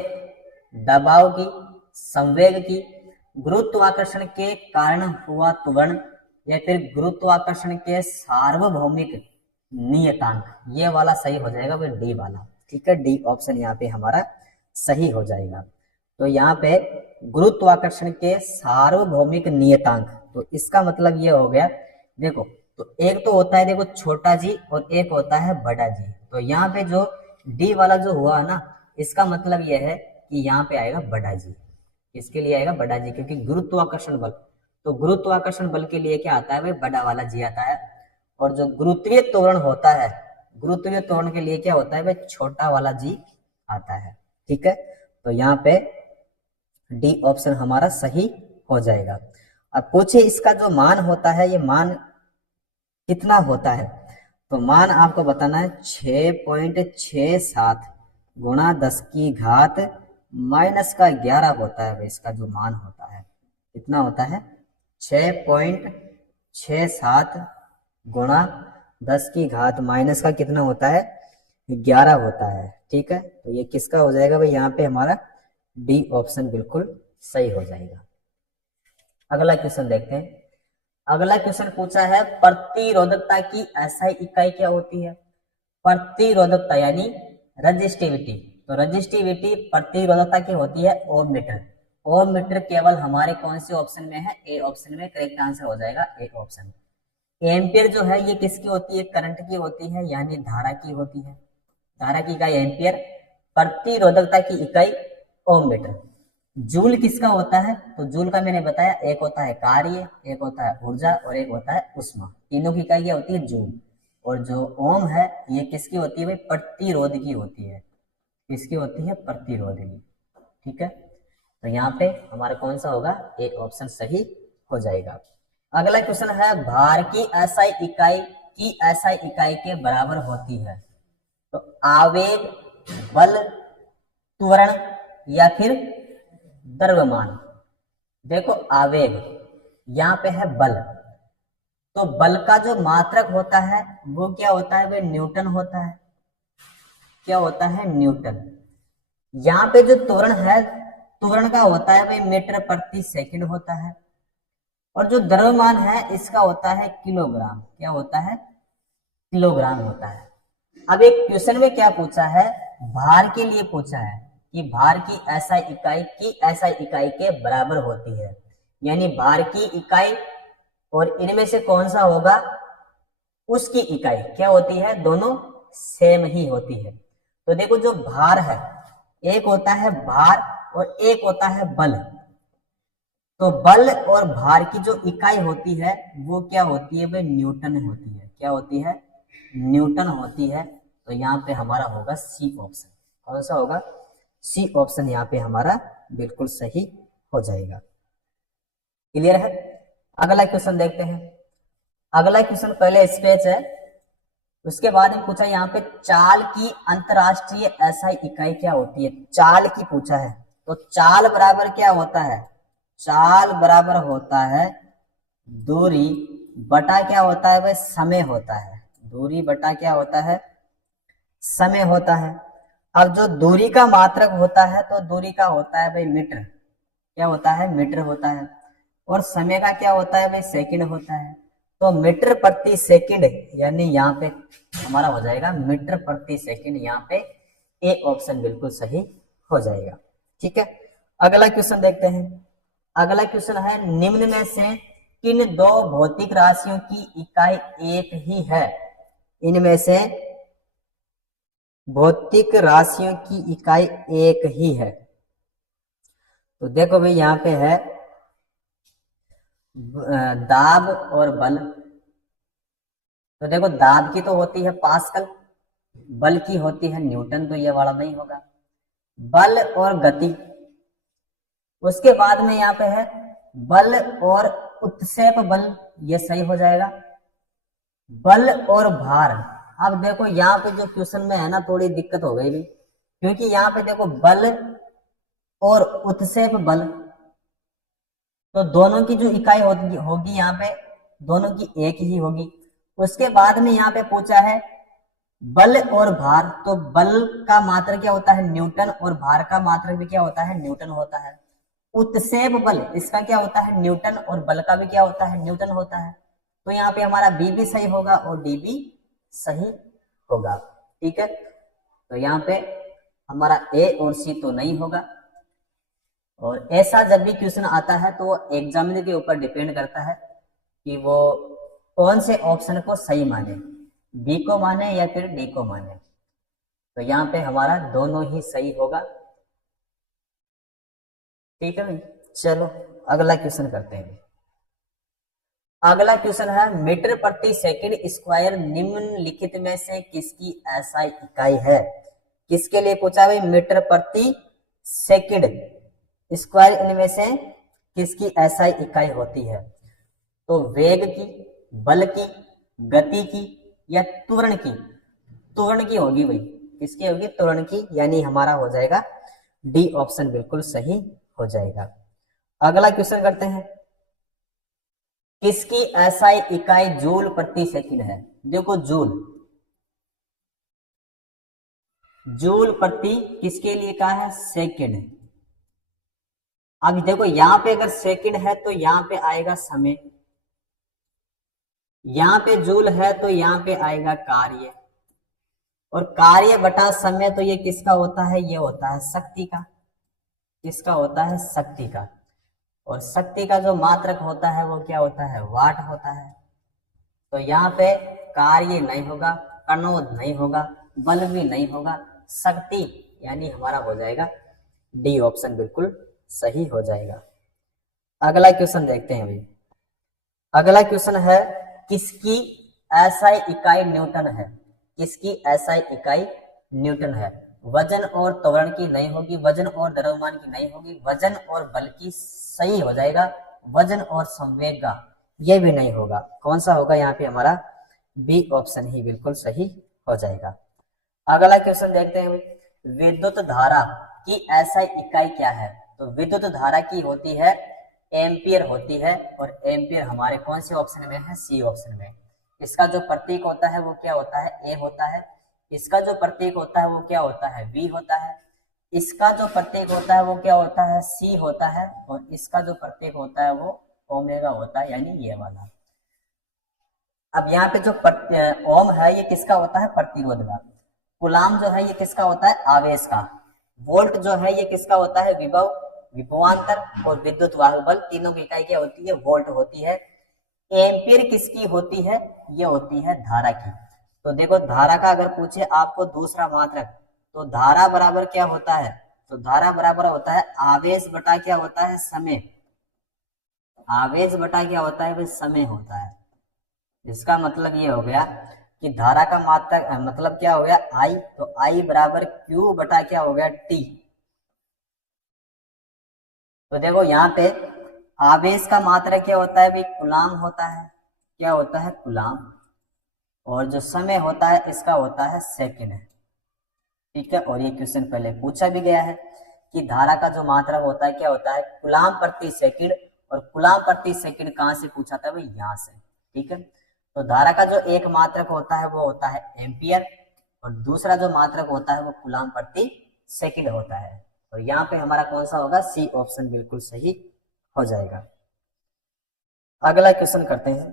दबाव की, संवेग की, गुरुत्वाकर्षण के कारण हुआ त्वरण या फिर गुरुत्वाकर्षण के सार्वभौमिक नियतांक, ये वाला सही हो जाएगा भाई, डी वाला। ठीक है, डी ऑप्शन यहाँ पे हमारा सही हो जाएगा। तो यहाँ पे गुरुत्वाकर्षण के सार्वभौमिक नियतांक, तो इसका मतलब ये हो गया, देखो तो एक तो होता है देखो छोटा जी और एक होता है बड़ा जी। तो यहाँ पे जो डी वाला जो हुआ है ना, इसका मतलब ये है कि यहाँ पे आएगा बड़ा जी। इसके लिए आएगा बड़ा जी, क्योंकि गुरुत्वाकर्षण बल, तो गुरुत्वाकर्षण बल के लिए क्या आता है भाई? बड़ा वाला जी आता है। और जो गुरुत्वीय त्वरण होता है, गुरुत्वीय त्वरण के लिए क्या होता है भाई? छोटा वाला जी आता है। ठीक है, तो यहाँ पे डी ऑप्शन हमारा सही हो जाएगा। अब पूछे इसका जो मान होता है, ये मान कितना होता है? तो मान आपको बताना है 6.67 गुणा 10 की घात माइनस का 11 होता है। इसका जो मान होता है कितना होता है, 6.67 गुणा 10 की घात माइनस का कितना होता है, 11 होता है। ठीक है, तो ये किसका हो जाएगा भाई, यहाँ पे हमारा डी ऑप्शन बिल्कुल सही हो जाएगा। अगला क्वेश्चन देखते हैं। अगला क्वेश्चन पूछा है प्रतिरोधकता की एसआई इकाई क्या होती है। प्रतिरोधकता यानी रजिस्टिविटी, तो रजिस्टिविटी प्रतिरोधकता की होती है ओम मीटर। ओम मीटर केवल हमारे कौन से ऑप्शन में है, ए ऑप्शन में। करेक्ट आंसर हो जाएगा ए ऑप्शन। एम्पियर जो है ये किसकी होती है, करंट की होती है, यानी धारा की होती है। धारा की इकाई एम्पियर, प्रतिरोधकता की इकाई ओम मीटर। जूल किसका होता है, तो जूल का मैंने बताया एक होता है कार्य, एक होता है ऊर्जा और एक होता है उष्मा। तीनों की इकाई क्या होती है, जूल। और जो ओम है ये किसकी होती है भाई, प्रतिरोध की होती है। किसकी होती है, प्रतिरोध की। ठीक है, तो यहाँ पे हमारा कौन सा होगा, ए ऑप्शन सही हो जाएगा। अगला क्वेश्चन है भार की एसआई इकाई के बराबर होती है। तो आवेग, बल, त्वरण या फिर द्रव्यमान। देखो आवेग, यहाँ पे है बल, तो बल का जो मात्रक होता है वो क्या होता है, वह न्यूटन होता है। क्या होता है, न्यूटन। यहाँ पे जो त्वरण है, त्वरण का होता है वह मीटर प्रति सेकंड होता है। और जो द्रव्यमान है इसका होता है किलोग्राम। क्या होता है, किलोग्राम होता है। अब एक क्वेश्चन में क्या पूछा है, भार के लिए पूछा है कि भार की एसआई इकाई के बराबर होती है, यानी भार की इकाई और इनमें से कौन सा होगा, उसकी इकाई क्या होती है, दोनों सेम ही होती है। तो देखो जो भार है, एक होता है भार और एक होता है बल। तो बल और भार की जो इकाई होती है वो क्या होती है, वह न्यूटन होती है। क्या होती है, न्यूटन होती है। तो यहाँ पे हमारा होगा सी ऑप्शन। कौन सा होगा, सी ऑप्शन यहाँ पे हमारा बिल्कुल सही हो जाएगा। क्लियर है। अगला क्वेश्चन देखते हैं। अगला क्वेश्चन पहले स्केच है, उसके बाद में पूछा यहाँ पे चाल की अंतरराष्ट्रीय एसआई इकाई क्या होती है। चाल की पूछा है, तो चाल बराबर क्या होता है, चाल बराबर होता है दूरी बटा क्या होता है, वह समय होता है। दूरी बटा क्या होता है, समय होता है। अब जो दूरी का मात्रक होता है तो दूरी का होता है भाई मीटर। क्या होता है, मीटर होता है। और समय का क्या होता है भाई, सेकंड होता है। तो मीटर प्रति सेकंड, यानी यहाँ पे हमारा हो जाएगा मीटर प्रति सेकंड। यहाँ पे ए ऑप्शन बिल्कुल सही हो जाएगा। ठीक है, अगला क्वेश्चन देखते हैं। अगला क्वेश्चन है निम्न में से किन दो भौतिक राशियों की इकाई एक ही है। इनमें से भौतिक राशियों की इकाई एक ही है। तो देखो भाई यहाँ पे है दाब और बल। तो देखो दाब की तो होती है पास्कल, बल की होती है न्यूटन, तो ये वाला नहीं होगा। बल और गति, उसके बाद में यहाँ पे है बल और उत्क्षेप बल, ये सही हो जाएगा। बल और भार, अब देखो यहाँ पे जो क्वेश्चन में है ना थोड़ी दिक्कत हो गई भी, क्योंकि यहाँ पे देखो बल और उत्क्षेप बल, तो दोनों की जो इकाई होगी यहाँ पे दोनों की एक ही होगी। उसके बाद में यहाँ पे पूछा है बल और भार, तो बल का मात्रक क्या होता है, न्यूटन, और भार का मात्रक भी क्या होता है, न्यूटन होता है। उत्क्षेप बल, इसका क्या होता है, न्यूटन, और बल का भी क्या होता है, न्यूटन होता है। तो यहाँ पे हमारा बी भी सही होगा और डी भी सही होगा। ठीक है, तो यहाँ पे हमारा ए और सी तो नहीं होगा। और ऐसा जब भी क्वेश्चन आता है तो एग्जामिनर के ऊपर डिपेंड करता है कि वो कौन से ऑप्शन को सही माने, बी को माने या फिर डी को माने। तो यहाँ पे हमारा दोनों ही सही होगा। ठीक है, चलो अगला क्वेश्चन करते हैं। अगला क्वेश्चन है मीटर प्रति सेकंड स्क्वायर निम्नलिखित में से किसकी एसआई इकाई है। किसके लिए पूछा है, मीटर प्रति सेकंड स्क्वायर इनमें से किसकी एसआई इकाई होती है। तो वेग की, बल की, गति की या त्वरण की? त्वरण की होगी भाई, किसकी होगी? त्वरण की, यानी हमारा हो जाएगा डी ऑप्शन बिल्कुल सही हो जाएगा। अगला क्वेश्चन करते हैं, किसकी एसआई इकाई जूल प्रति सेकंड है? देखो जूल, जूल प्रति किसके लिए कहा है? सेकंड। अब देखो यहां पे अगर सेकंड है तो यहां पे आएगा समय, यहां पे जूल है तो यहां पे आएगा कार्य, और कार्य बटा समय तो ये किसका होता है? ये होता है शक्ति का। किसका होता है? शक्ति का। और शक्ति का जो मात्रक होता है वो क्या होता है? वाट होता है। तो यहाँ पे कार्य नहीं होगा, कनोद नहीं होगा, बल भी नहीं होगा, शक्ति यानी हमारा हो जाएगा डी ऑप्शन बिल्कुल सही हो जाएगा। अगला क्वेश्चन देखते हैं भाई। अगला क्वेश्चन है, किसकी एसआई इकाई न्यूटन है? किसकी एसआई इकाई न्यूटन है? वजन और त्वरण की नहीं होगी, वजन और द्रव्यमान की नहीं होगी, वजन और बल की सही हो जाएगा, वजन और संवेग का ये भी नहीं होगा। कौन सा होगा यहाँ पे? हमारा बी ऑप्शन ही बिल्कुल सही हो जाएगा। अगला क्वेश्चन देखते हैं, विद्युत धारा की एसआई इकाई क्या है? तो विद्युत धारा की होती है एम्पियर होती है, और एम्पियर हमारे कौन से ऑप्शन में है? सी ऑप्शन में। इसका जो प्रतीक होता है वो क्या होता है? ए होता है। इसका जो प्रतीक होता है वो क्या होता है? बी होता है। इसका जो प्रतीक होता है वो क्या होता है? सी होता है। और इसका जो प्रतीक होता है वो ओमेगा होता है, यानी ये वाला। अब यहाँ पे जो ओम है ये किसका होता है? प्रतिरोध का। कुलाम जो है ये किसका होता है? आवेश का। वोल्ट जो है ये किसका होता है? विभव, विभवांतर और विद्युत वाहक बल, तीनों की इकाई क्या होती है? वोल्ट होती है। एम्पियर किसकी होती है? ये होती है धारा की। तो देखो धारा का अगर पूछे आपको दूसरा मात्रक, तो धारा बराबर क्या होता है? तो धारा बराबर होता है आवेश बटा क्या होता है? समय। आवेश बटा क्या होता है? समय होता है। इसका मतलब ये हो गया कि धारा का मात्रक मतलब क्या हो गया? आई। तो आई बराबर क्यू बटा क्या हो गया? टी। तो देखो यहाँ पे आवेश का मात्रक क्या होता है भाई? कूलाम होता है। क्या होता है? कूलाम। और जो समय होता है इसका होता है सेकंड। ठीक है, और ये क्वेश्चन पहले पूछा भी गया है कि धारा का जो मात्रक होता है क्या होता है? कूलाम प्रति सेकंड। और कूलाम प्रति सेकंड कहां से पूछा था भाई? यहाँ से। ठीक है, तो धारा का जो एक मात्रक होता है वो होता है एम्पियर, और दूसरा जो मात्रक होता है वो कूलाम प्रति सेकंड होता है। और यहाँ पे हमारा कौन सा होगा? सी ऑप्शन बिल्कुल सही हो जाएगा। अगला क्वेश्चन करते हैं,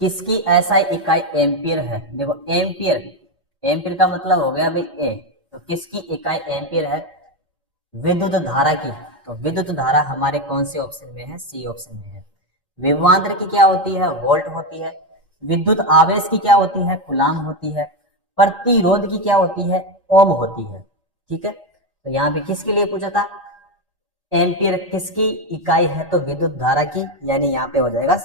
किसकी एसआई इकाई एम्पियर है? देखो एम्पियर, एम्पियर का मतलब हो गया भाई ए। तो किसकी इकाई एम्पियर है? विद्युत धारा की। तो विद्युत धारा हमारे कौन से ऑप्शन में है? सी ऑप्शन में है। विभवांतर की क्या होती है? वोल्ट होती है। विद्युत आवेश की क्या होती है? कूलाम होती है। प्रतिरोध की क्या होती है? ओम होती है। ठीक है, तो यहाँ पे किसके लिए पूछा था? एम्पियर किसकी इकाई है? तो विद्युत धारा की, यानी यहाँ पे हो जाएगा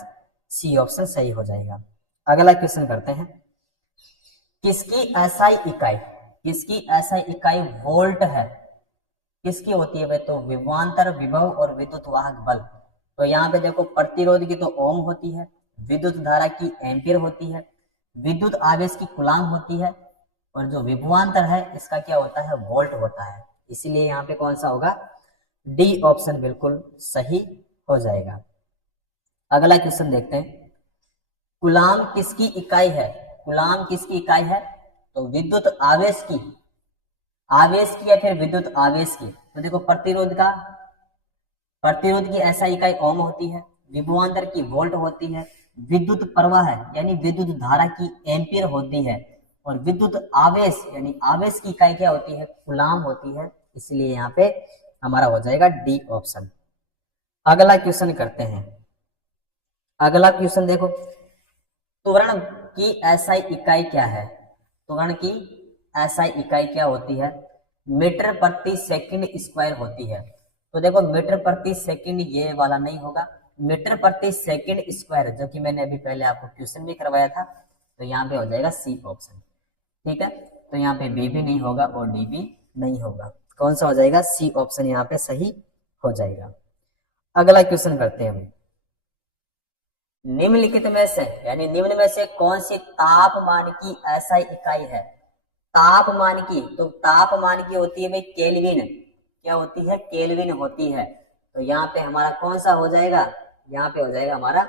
सी ऑप्शन सही हो जाएगा। अगला क्वेश्चन करते हैं, किसकी एसआई इकाई, किसकी एसआई इकाई वोल्ट है? किसकी होती है? तो विभवांतर, विभव और विद्युत वाहक बल। तो यहाँ पे देखो प्रतिरोध की तो ओम होती है, विद्युत धारा की एम्पियर होती है, विद्युत आवेश की कूलाम होती है, और जो विभवांतर है इसका क्या होता है? वोल्ट होता है। इसलिए यहाँ पे कौन सा होगा? डी ऑप्शन बिल्कुल सही हो जाएगा। अगला क्वेश्चन देखते हैं, कूलाम किसकी इकाई है? कूलाम किसकी इकाई है? तो विद्युत आवेश की, आवेश की या फिर विद्युत आवेश की। तो देखो प्रतिरोध का, प्रतिरोध की ऐसा इकाई ओम होती है, विभवांतर की वोल्ट होती है, विद्युत प्रवाह यानी विद्युत धारा की एम्पियर होती है, और विद्युत आवेश यानी आवेश की इकाई क्या होती है? कूलाम होती है। इसलिए यहाँ पे हमारा हो जाएगा डी ऑप्शन। अगला क्वेश्चन करते हैं। अगला क्वेश्चन देखो, त्वरण की एसआई इकाई क्या है? त्वरण की एसआई इकाई क्या होती है? मीटर प्रति सेकंड स्क्वायर होती है। तो देखो मीटर प्रति सेकंड ये वाला नहीं होगा, मीटर प्रति सेकंड स्क्वायर, जो कि मैंने अभी पहले आपको क्वेश्चन भी करवाया था। तो यहाँ पे हो जाएगा सी ऑप्शन। ठीक है, तो यहाँ पे बी भी नहीं होगा और डी भी नहीं होगा। कौन सा हो जाएगा? सी ऑप्शन यहाँ पे सही हो जाएगा। अगला क्वेश्चन करते हैं हम, निम्नलिखित में से यानी निम्न में से कौन सी तापमान की ऐसा इकाई है? तापमान की, तो तापमान की होती है भाई केल्विन। क्या होती है? केल्विन होती है। तो यहाँ पे हमारा कौन सा हो जाएगा? यहाँ पे हो जाएगा हमारा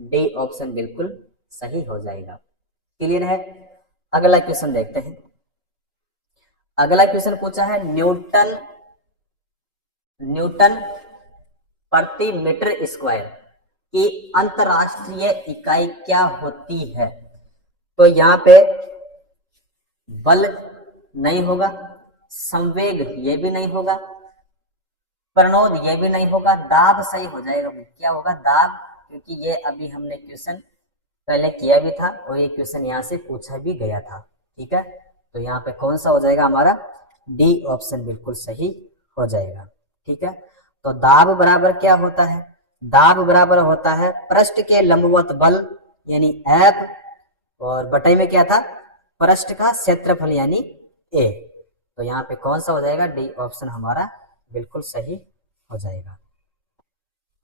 डी ऑप्शन बिल्कुल सही हो जाएगा। क्लियर है? अगला क्वेश्चन देखते हैं। अगला क्वेश्चन पूछा है न्यूटन प्रति मीटर स्क्वायर की अंतरराष्ट्रीय इकाई क्या होती है? तो यहाँ पे बल नहीं होगा, संवेग ये भी नहीं होगा, प्रणोद ये भी नहीं होगा, दाब सही हो जाएगा। क्या होगा? दाब, क्योंकि ये अभी हमने क्वेश्चन पहले किया भी था और ये क्वेश्चन यहाँ से पूछा भी गया था। ठीक है, तो यहाँ पे कौन सा हो जाएगा हमारा? डी ऑप्शन बिल्कुल सही हो जाएगा। ठीक है, तो दाब बराबर क्या होता है? दाब बराबर होता है पृष्ठ के लंबवत बल यानी F और बटे में क्या था? पृष्ठ का क्षेत्रफल यानी A। तो यहाँ पे कौन सा हो जाएगा? डी ऑप्शन हमारा बिल्कुल सही हो जाएगा।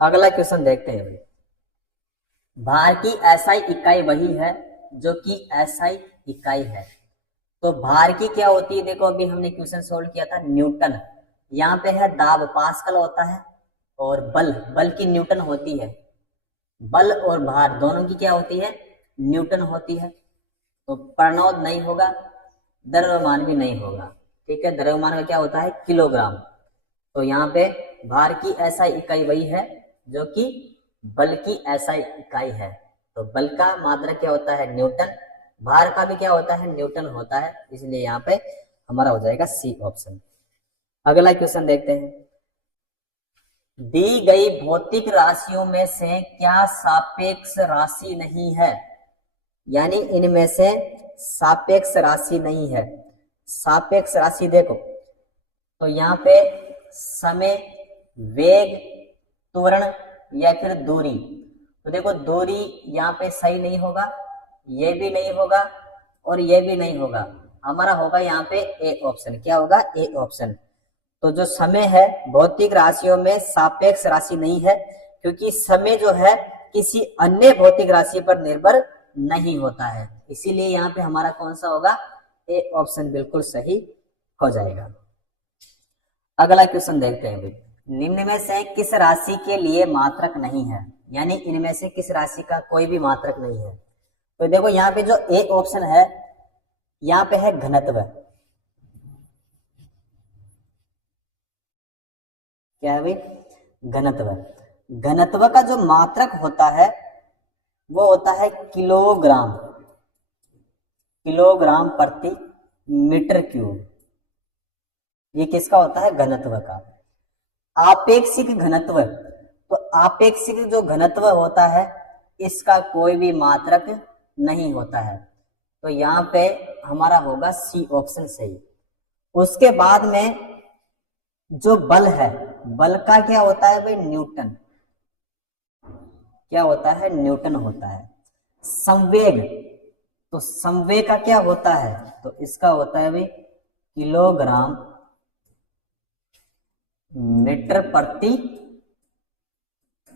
अगला क्वेश्चन देखते हैं भाई। भार की एसआई इकाई वही है जो कि एसआई इकाई है। तो भार की क्या होती है? देखो अभी हमने क्वेश्चन सोल्व किया था न्यूटन। यहाँ पे है दाब पास्कल होता है और बल की न्यूटन होती है। बल और भार दोनों की क्या होती है? न्यूटन होती है। तो प्रणोद नहीं होगा, द्रव्यमान भी नहीं होगा। ठीक है, द्रव्यमान का क्या होता है? किलोग्राम। तो यहाँ पे भार की ऐसा इकाई वही है जो कि बल की ऐसा इकाई है। तो बल का मात्रा क्या होता है? न्यूटन। भार का भी क्या होता है? न्यूटन होता है। इसलिए यहाँ पे हमारा हो जाएगा सी ऑप्शन। अगला क्वेश्चन देखते हैं। दी गई भौतिक राशियों में से क्या सापेक्ष राशि नहीं है? यानी इनमें से सापेक्ष राशि नहीं है। सापेक्ष राशि देखो तो यहाँ पे समय, वेग, त्वरण या फिर दूरी। तो देखो दूरी यहाँ पे सही नहीं होगा, ये भी नहीं होगा और ये भी नहीं होगा। हमारा होगा यहाँ पे ए ऑप्शन। क्या होगा? A option. तो जो समय है भौतिक राशियों में सापेक्ष राशि नहीं है, क्योंकि समय जो है किसी अन्य भौतिक राशि पर निर्भर नहीं होता है। इसीलिए यहाँ पे हमारा कौन सा होगा? ए ऑप्शन बिल्कुल सही हो जाएगा। अगला क्वेश्चन देखते हैं भाई। निम्न में से किस राशि के लिए मात्रक नहीं है? यानी इनमें से किस राशि का कोई भी मात्रक नहीं है? तो देखो यहाँ पे जो ए ऑप्शन है, यहाँ पे है घनत्व। क्या है भाई? घनत्व। घनत्व का जो मात्रक होता है वो होता है किलोग्राम, किलोग्राम प्रति मीटर क्यूब। ये किसका होता है? घनत्व का। आपेक्षिक घनत्व, तो आपेक्षिक जो घनत्व होता है इसका कोई भी मात्रक नहीं होता है। तो यहाँ पे हमारा होगा सी ऑप्शन सही। उसके बाद में जो बल है, बल का क्या होता है भाई? न्यूटन। क्या होता है? न्यूटन होता है। संवेग, तो संवेग का क्या होता है? तो इसका होता है भाई किलोग्राम मीटर प्रति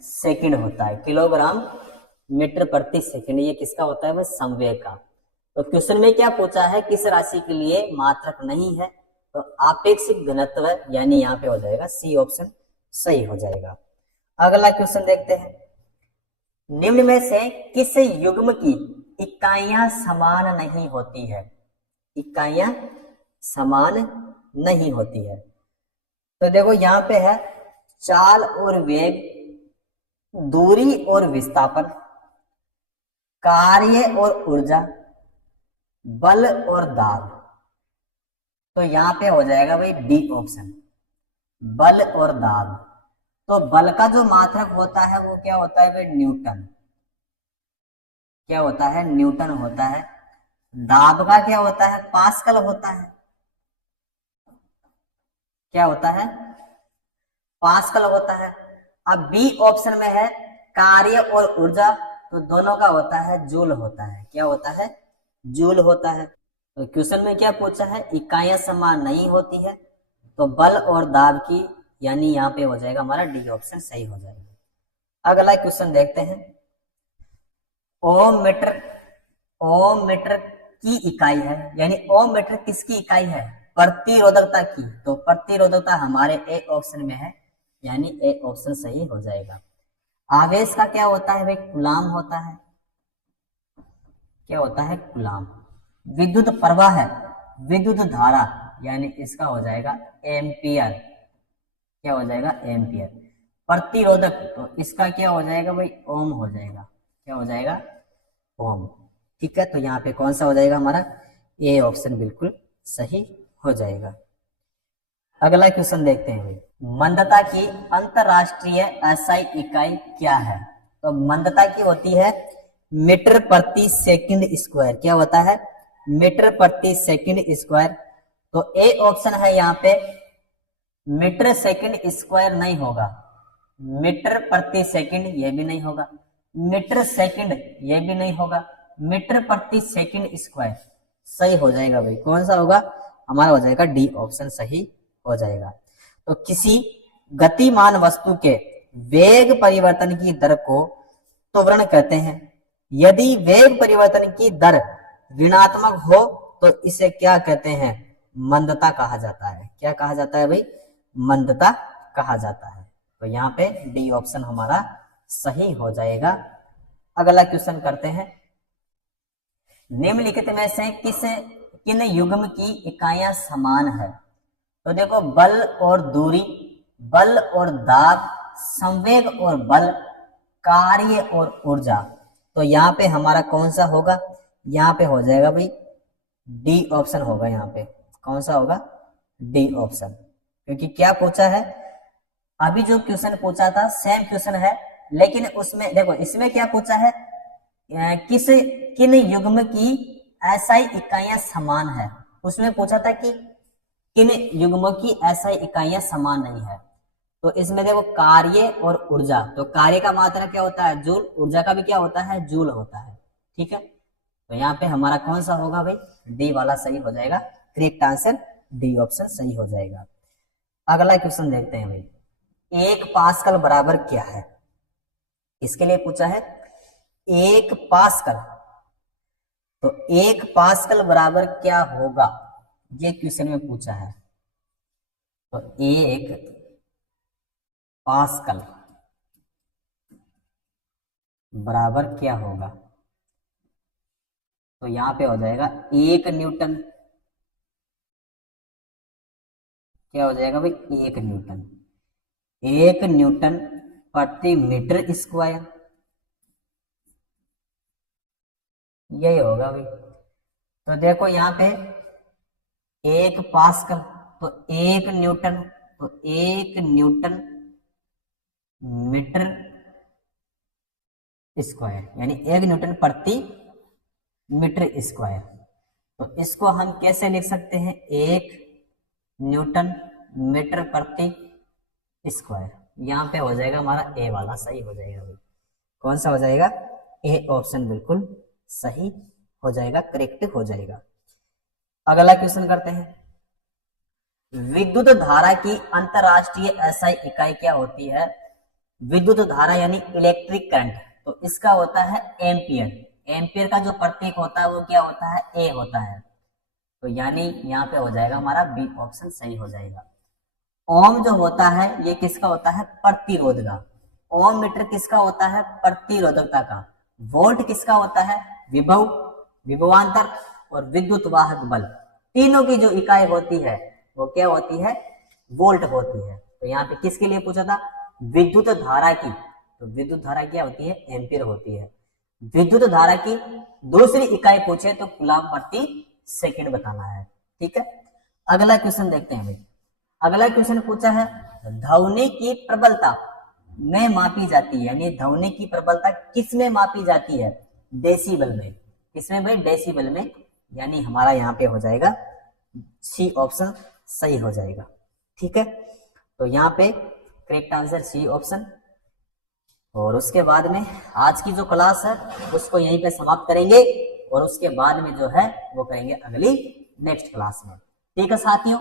सेकंड होता है। किलोग्राम मीटर प्रति सेकंड, ये किसका होता है? भाई संवेग का। तो क्वेश्चन में क्या पूछा है? किस राशि के लिए मात्रक नहीं है? तो आपेक्षिक घनत्व, यानी यहाँ पे हो जाएगा सी ऑप्शन सही हो जाएगा। अगला क्वेश्चन देखते हैं। निम्न में से किस युग्म की इकाइयां समान नहीं होती है? इकाइयां समान नहीं होती है। तो देखो यहाँ पे है चाल और वेग, दूरी और विस्थापन, कार्य और ऊर्जा, बल और दाब। तो यहाँ पे हो जाएगा भाई डी ऑप्शन, बल और दाब। तो बल का जो मात्रक होता है वो क्या होता है भाई? न्यूटन। क्या होता है? न्यूटन होता है। दाब का क्या होता है? पास्कल होता है। क्या होता है? पास्कल होता है। अब बी ऑप्शन में है कार्य और ऊर्जा, तो दोनों का होता है जूल होता है। क्या होता है? जूल होता है। तो क्वेश्चन में क्या पूछा है? इकाइयां समान नहीं होती है, तो बल और दाब की, यानी यहाँ पे हो जाएगा हमारा डी ऑप्शन सही हो जाएगा। अगला क्वेश्चन देखते हैं। ओम मीटर की इकाई है, यानी ओम मीटर किसकी इकाई है? प्रतिरोधकता की। तो प्रतिरोधकता हमारे ए ऑप्शन में है, यानी ए ऑप्शन सही हो जाएगा। आवेश का क्या होता है भाई? कूलाम होता है। क्या होता है? कूलाम। विद्युत प्रवाह है, विद्युत धारा, यानी इसका हो जाएगा एम्पियर। क्या हो जाएगा? एम्पियर। प्रतिरोधक, तो इसका क्या हो जाएगा भाई? ओम हो जाएगा। क्या हो जाएगा? ओम। ठीक है, तो यहाँ पे कौन सा हो जाएगा हमारा? ए ऑप्शन बिल्कुल सही हो जाएगा। अगला क्वेश्चन देखते हैं भाई, मंदता की अंतरराष्ट्रीय एसआई इकाई क्या है? तो मंदता की होती है मीटर प्रति सेकंड स्क्वायर। क्या होता है? मीटर प्रति सेकंड स्क्वायर। तो ए ऑप्शन है यहाँ पे, मीटर सेकंड स्क्वायर नहीं होगा, मीटर प्रति सेकंड ये भी नहीं होगा, मीटर सेकंड ये भी नहीं होगा, मीटर प्रति सेकंड स्क्वायर सही हो जाएगा भाई। कौन सा होगा हमारा? हो जाएगा डी ऑप्शन सही हो जाएगा। तो किसी गतिमान वस्तु के वेग परिवर्तन की दर को त्वरण कहते हैं। यदि वेग परिवर्तन की दर ऋणात्मक हो तो इसे क्या कहते हैं? मंदता कहा जाता है। क्या कहा जाता है भाई? मंदता कहा जाता है। तो यहाँ पे डी ऑप्शन हमारा सही हो जाएगा। अगला क्वेश्चन करते हैं, निम्नलिखित में से किन युग्म की इकाइयां समान है? तो देखो, बल और दूरी, बल और दाब, संवेग और बल, कार्य और ऊर्जा। तो यहाँ पे हमारा कौन सा होगा? यहाँ पे हो जाएगा भाई डी ऑप्शन होगा। यहाँ पे कौन सा होगा? D option. क्योंकि क्या पूछा है, अभी जो क्वेश्चन पूछा था सेम क्वेश्चन है, लेकिन उसमें देखो इसमें क्या पूछा है, किन युग्म की एसआई इकाइयां समान है। उसमें पूछा था कि किन युग्मों की एसआई इकाइयां समान नहीं है। तो इसमें देखो कार्य और ऊर्जा, तो कार्य का मात्रा क्या होता है? जूल। ऊर्जा का भी क्या होता है? जूल होता है। ठीक है, तो यहाँ पे हमारा कौन सा होगा भाई? डी वाला सही हो जाएगा। करेक्ट आंसर डी ऑप्शन सही हो जाएगा। अगला क्वेश्चन देखते हैं भाई, 1 पास्कल बराबर क्या है? इसके लिए पूछा है 1 पास्कल। तो 1 पास्कल बराबर क्या होगा, ये क्वेश्चन में पूछा है। तो 1 पास्कल बराबर क्या होगा? तो यहां पे हो जाएगा 1 न्यूटन। क्या हो जाएगा भाई? 1 न्यूटन। 1 न्यूटन प्रति मीटर स्क्वायर, यही होगा भाई। तो देखो यहाँ पे 1 पास्कल, तो 1 न्यूटन, तो 1 न्यूटन मीटर स्क्वायर, यानी 1 न्यूटन प्रति मीटर स्क्वायर। तो इसको हम कैसे लिख सकते हैं? 1 न्यूटन मीटर प्रति स्क्वायर। यहाँ पे हो जाएगा हमारा ए वाला सही हो जाएगा भाई। कौन सा हो जाएगा? ए ऑप्शन बिल्कुल सही हो जाएगा, करेक्ट हो जाएगा। अगला क्वेश्चन करते हैं, विद्युत धारा की अंतरराष्ट्रीय एसआई इकाई क्या होती है? विद्युत धारा यानी इलेक्ट्रिक करंट, तो इसका होता है एम्पियर। एम्पियर का जो प्रतीक होता है वो क्या होता है? ए होता है। तो यानी यहाँ पे हो जाएगा हमारा बी ऑप्शन सही हो जाएगा। ओम जो होता है ये किसका होता है? प्रतिरोध का। ओम मीटर किसका होता है? प्रतिरोधकता का। वोल्ट किसका होता है? विभव, विभवांतर और विद्युत वाहक बल। तीनों की जो इकाई होती है वो क्या होती है? वोल्ट होती है। तो यहाँ पे किसके लिए पूछा था? विद्युत धारा की। तो विद्युत धारा क्या होती है? एम्पियर होती है। विद्युत धारा की दूसरी इकाई पूछे तो कूलम प्रति सेकंड बताना है। ठीक है, अगला क्वेश्चन देखते हैं भाई। अगला क्वेश्चन पूछा है, ध्वनि की प्रबलता में मापी जाती है, यानी ध्वनि की प्रबलता किस में मापी जाती है? डेसिबल में। किसमें भाई? डेसिबल में। यानी हमारा यहाँ पे हो जाएगा सी ऑप्शन सही हो जाएगा। ठीक है, तो यहाँ पे करेक्ट आंसर सी ऑप्शन। और उसके बाद में आज की जो क्लास है उसको यहीं पे समाप्त करेंगे और उसके बाद में जो है वो करेंगे अगली नेक्स्ट क्लास में। ठीक है साथियों।